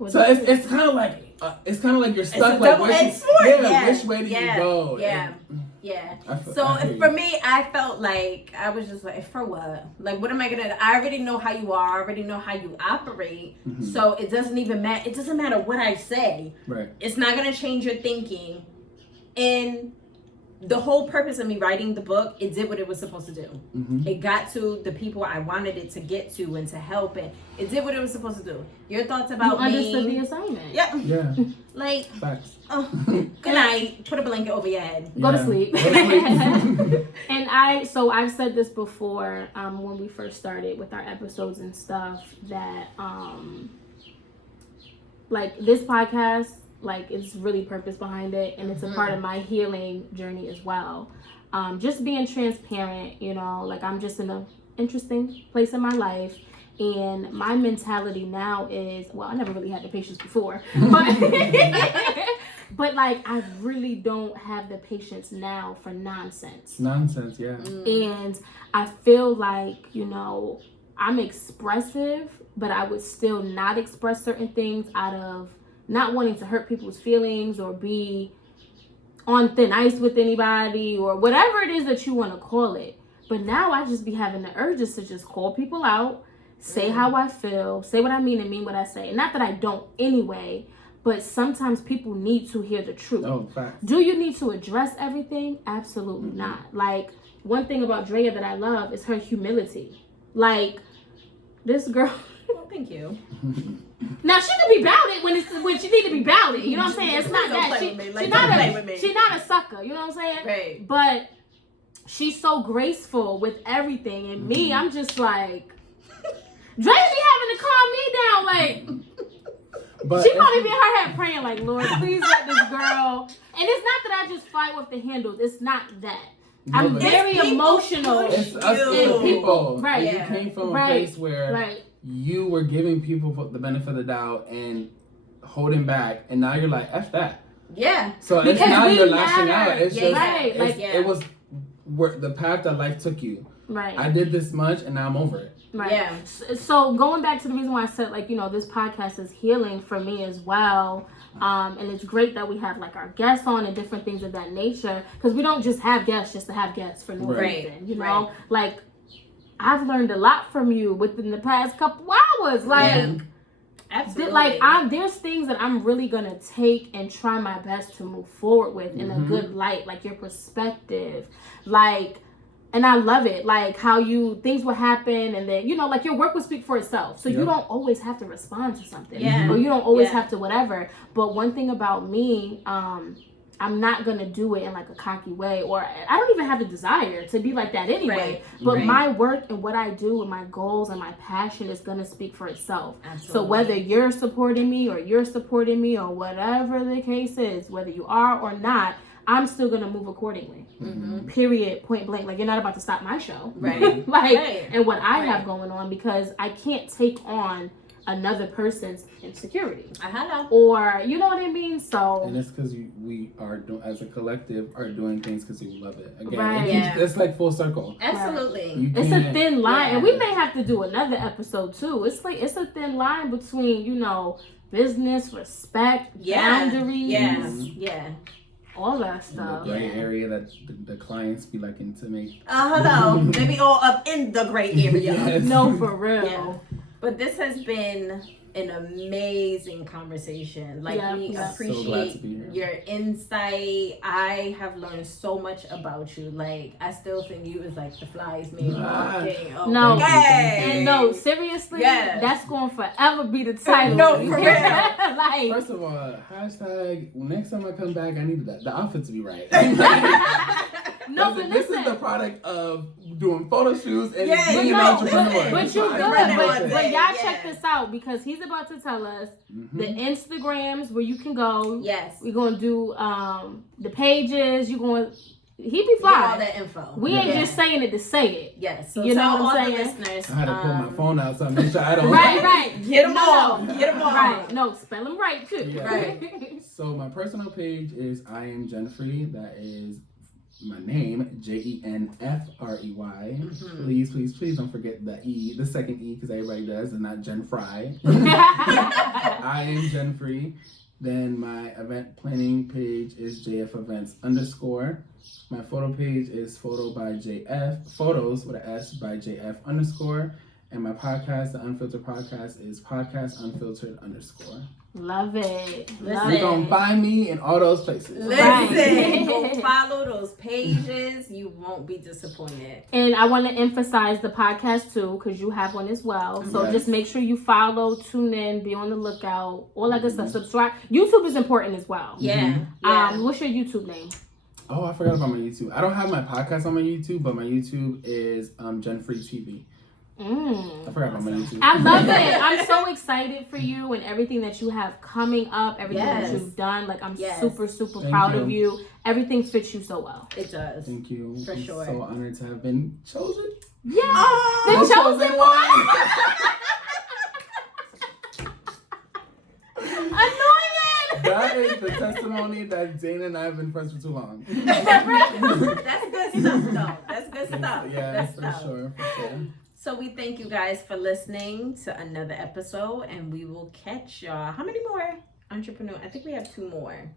So it's kind of like you're stuck. Which way do you go? Yeah. So for me, I felt like I was just for what? What am I gonna do? I already know how you are. I already know how you operate. So it doesn't even matter. It doesn't matter what I say. Right. It's not gonna change your thinking. And the whole purpose of me writing the book, it did what it was supposed to do. It got to the people I wanted it to get to and to help, and it did what it was supposed to do. Your thoughts about me? Understood the assignment. Yeah. Facts. Good night. Put a blanket over your head. Go to sleep. And I've said this before when we first started with our episodes and stuff that this podcast. It's really purpose behind it, and it's a part of my healing journey as well. Just being transparent, I'm just in an interesting place in my life, and my mentality now is, I never really had the patience before, but I really don't have the patience now for nonsense. Nonsense, yeah. And I feel I'm expressive, but I would still not express certain things out of not wanting to hurt people's feelings or be on thin ice with anybody or whatever it is that you want to call it. But now I just be having the urges to just call people out, say how I feel, say what I mean and mean what I say. And not that I don't anyway, but sometimes people need to hear the truth. Oh, facts. Do you need to address everything? Absolutely not. One thing about Drea that I love is her humility. This girl... Well, thank you. Now she can be about it when she need to be about it. You know what I'm saying? It's not that she's not a sucker. You know what I'm saying? Right. But she's so graceful with everything, and me, I'm just Dre be having to calm me down. But she probably be in her head praying Lord, please let this girl. And it's not that I just fight with the handles. It's not that. I'm very emotional. It's us as people. Right. You came from a place where you were giving people the benefit of the doubt and holding back, and now you're F that. Yeah. So it's not you're lashing out. It's just it was the path that life took you. Right. I did this much, and now I'm over it. Right. Yeah. So going back to the reason why I said this podcast is healing for me as well. And it's great that we have our guests on and different things of that nature, because we don't just have guests just to have guests for no reason. You know, I've learned a lot from you within the past couple hours. Absolutely. There's things that I'm really gonna take and try my best to move forward with in a good light, your perspective, and I love it, how things will happen, and then your work will speak for itself. So you don't always have to respond to something, or you don't always have to whatever. But one thing about me, I'm not gonna do it in a cocky way, or I don't even have the desire to be like that anyway. But my work and what I do and my goals and my passion is gonna speak for itself. Absolutely. So whether you're supporting me or whatever the case is, whether you are or not, I'm still gonna move accordingly. Period. Point blank. You're not about to stop my show, right? And what I have going on, because I can't take on another person's insecurity. Hello. Or, you know what I mean? So. And it's because we are, as a collective, are doing things because we love it. Again, Right. It's like full circle. Absolutely. It's a thin line. And we may have to do another episode too. It's like, it's a thin line between, you know, business, respect, boundaries. Yeah. All that stuff. The gray area that the clients be liking to make. Hello. They be all up in the gray area. Yes. No, for real. Yeah. But this has been an amazing conversation. Like, we appreciate your insight. I have learned so much about you. Like, I still think you is like the flies made walking. No, and no, seriously, that's going to forever be the title. No, for real. Like, first of all, hashtag next time I come back, I need the outfit to be right. No, but this listen. is the product of doing photo shoots and But being an entrepreneur. But you're good. But y'all check this out, because he's about to tell us the Instagrams where you can go. Yes. We're going to do the pages. He be fly. All that info. We ain't just saying it to say it. Yes. So you know tell what I'm all saying? the listeners. I had to pull my phone out so I make sure I don't. Right. Get them all. Get them all. Right. No, spell them right too. Yeah. Right. So my personal page is I am Jenfrey. That is my name, Jenfrey. Please don't forget the second E, because everybody does, and not Jen Fry. I am Jenfrey. Then my event planning page is JF Events _. My photo page is photos with an S by JF _. And my podcast, the Unfiltered Podcast, is podcast unfiltered _. Love it. You're going to find me in all those places. Listen, go follow those pages. You won't be disappointed. And I want to emphasize the podcast too, because you have one as well. So just make sure you follow, tune in, be on the lookout, all that good stuff. Subscribe. YouTube is important as well. Yeah. What's your YouTube name? Oh, I forgot about my YouTube. I don't have my podcast on my YouTube, but my YouTube is Jenfrey TV. I forgot about my YouTube. I love it. I'm so excited for you and everything that you have coming up, everything that you've done. Like, I'm super proud of you. Everything fits you so well. It does. Thank you. For sure. I'm so honored to have been chosen. Yeah. The chosen one. That is the testimony that Dana and I have been friends for too long. That's good stuff, though. That's good stuff. Yeah, that's for sure. So we thank you guys for listening to another episode, and we will catch y'all. How many more entrepreneur? I think we have 2 more.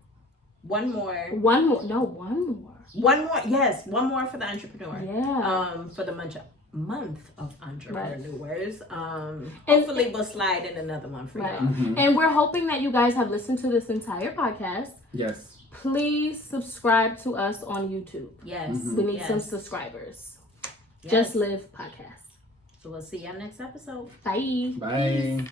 One more. One more. One more. Yes, one more for the entrepreneur. Yeah. For the month of entrepreneurs. Hopefully we'll slide in another one for y'all. And we're hoping that you guys have listened to this entire podcast. Yes. Please subscribe to us on YouTube. Yes. We need some subscribers. Yes. Just Live Podcast. So we'll see y'all next episode. Bye. Bye.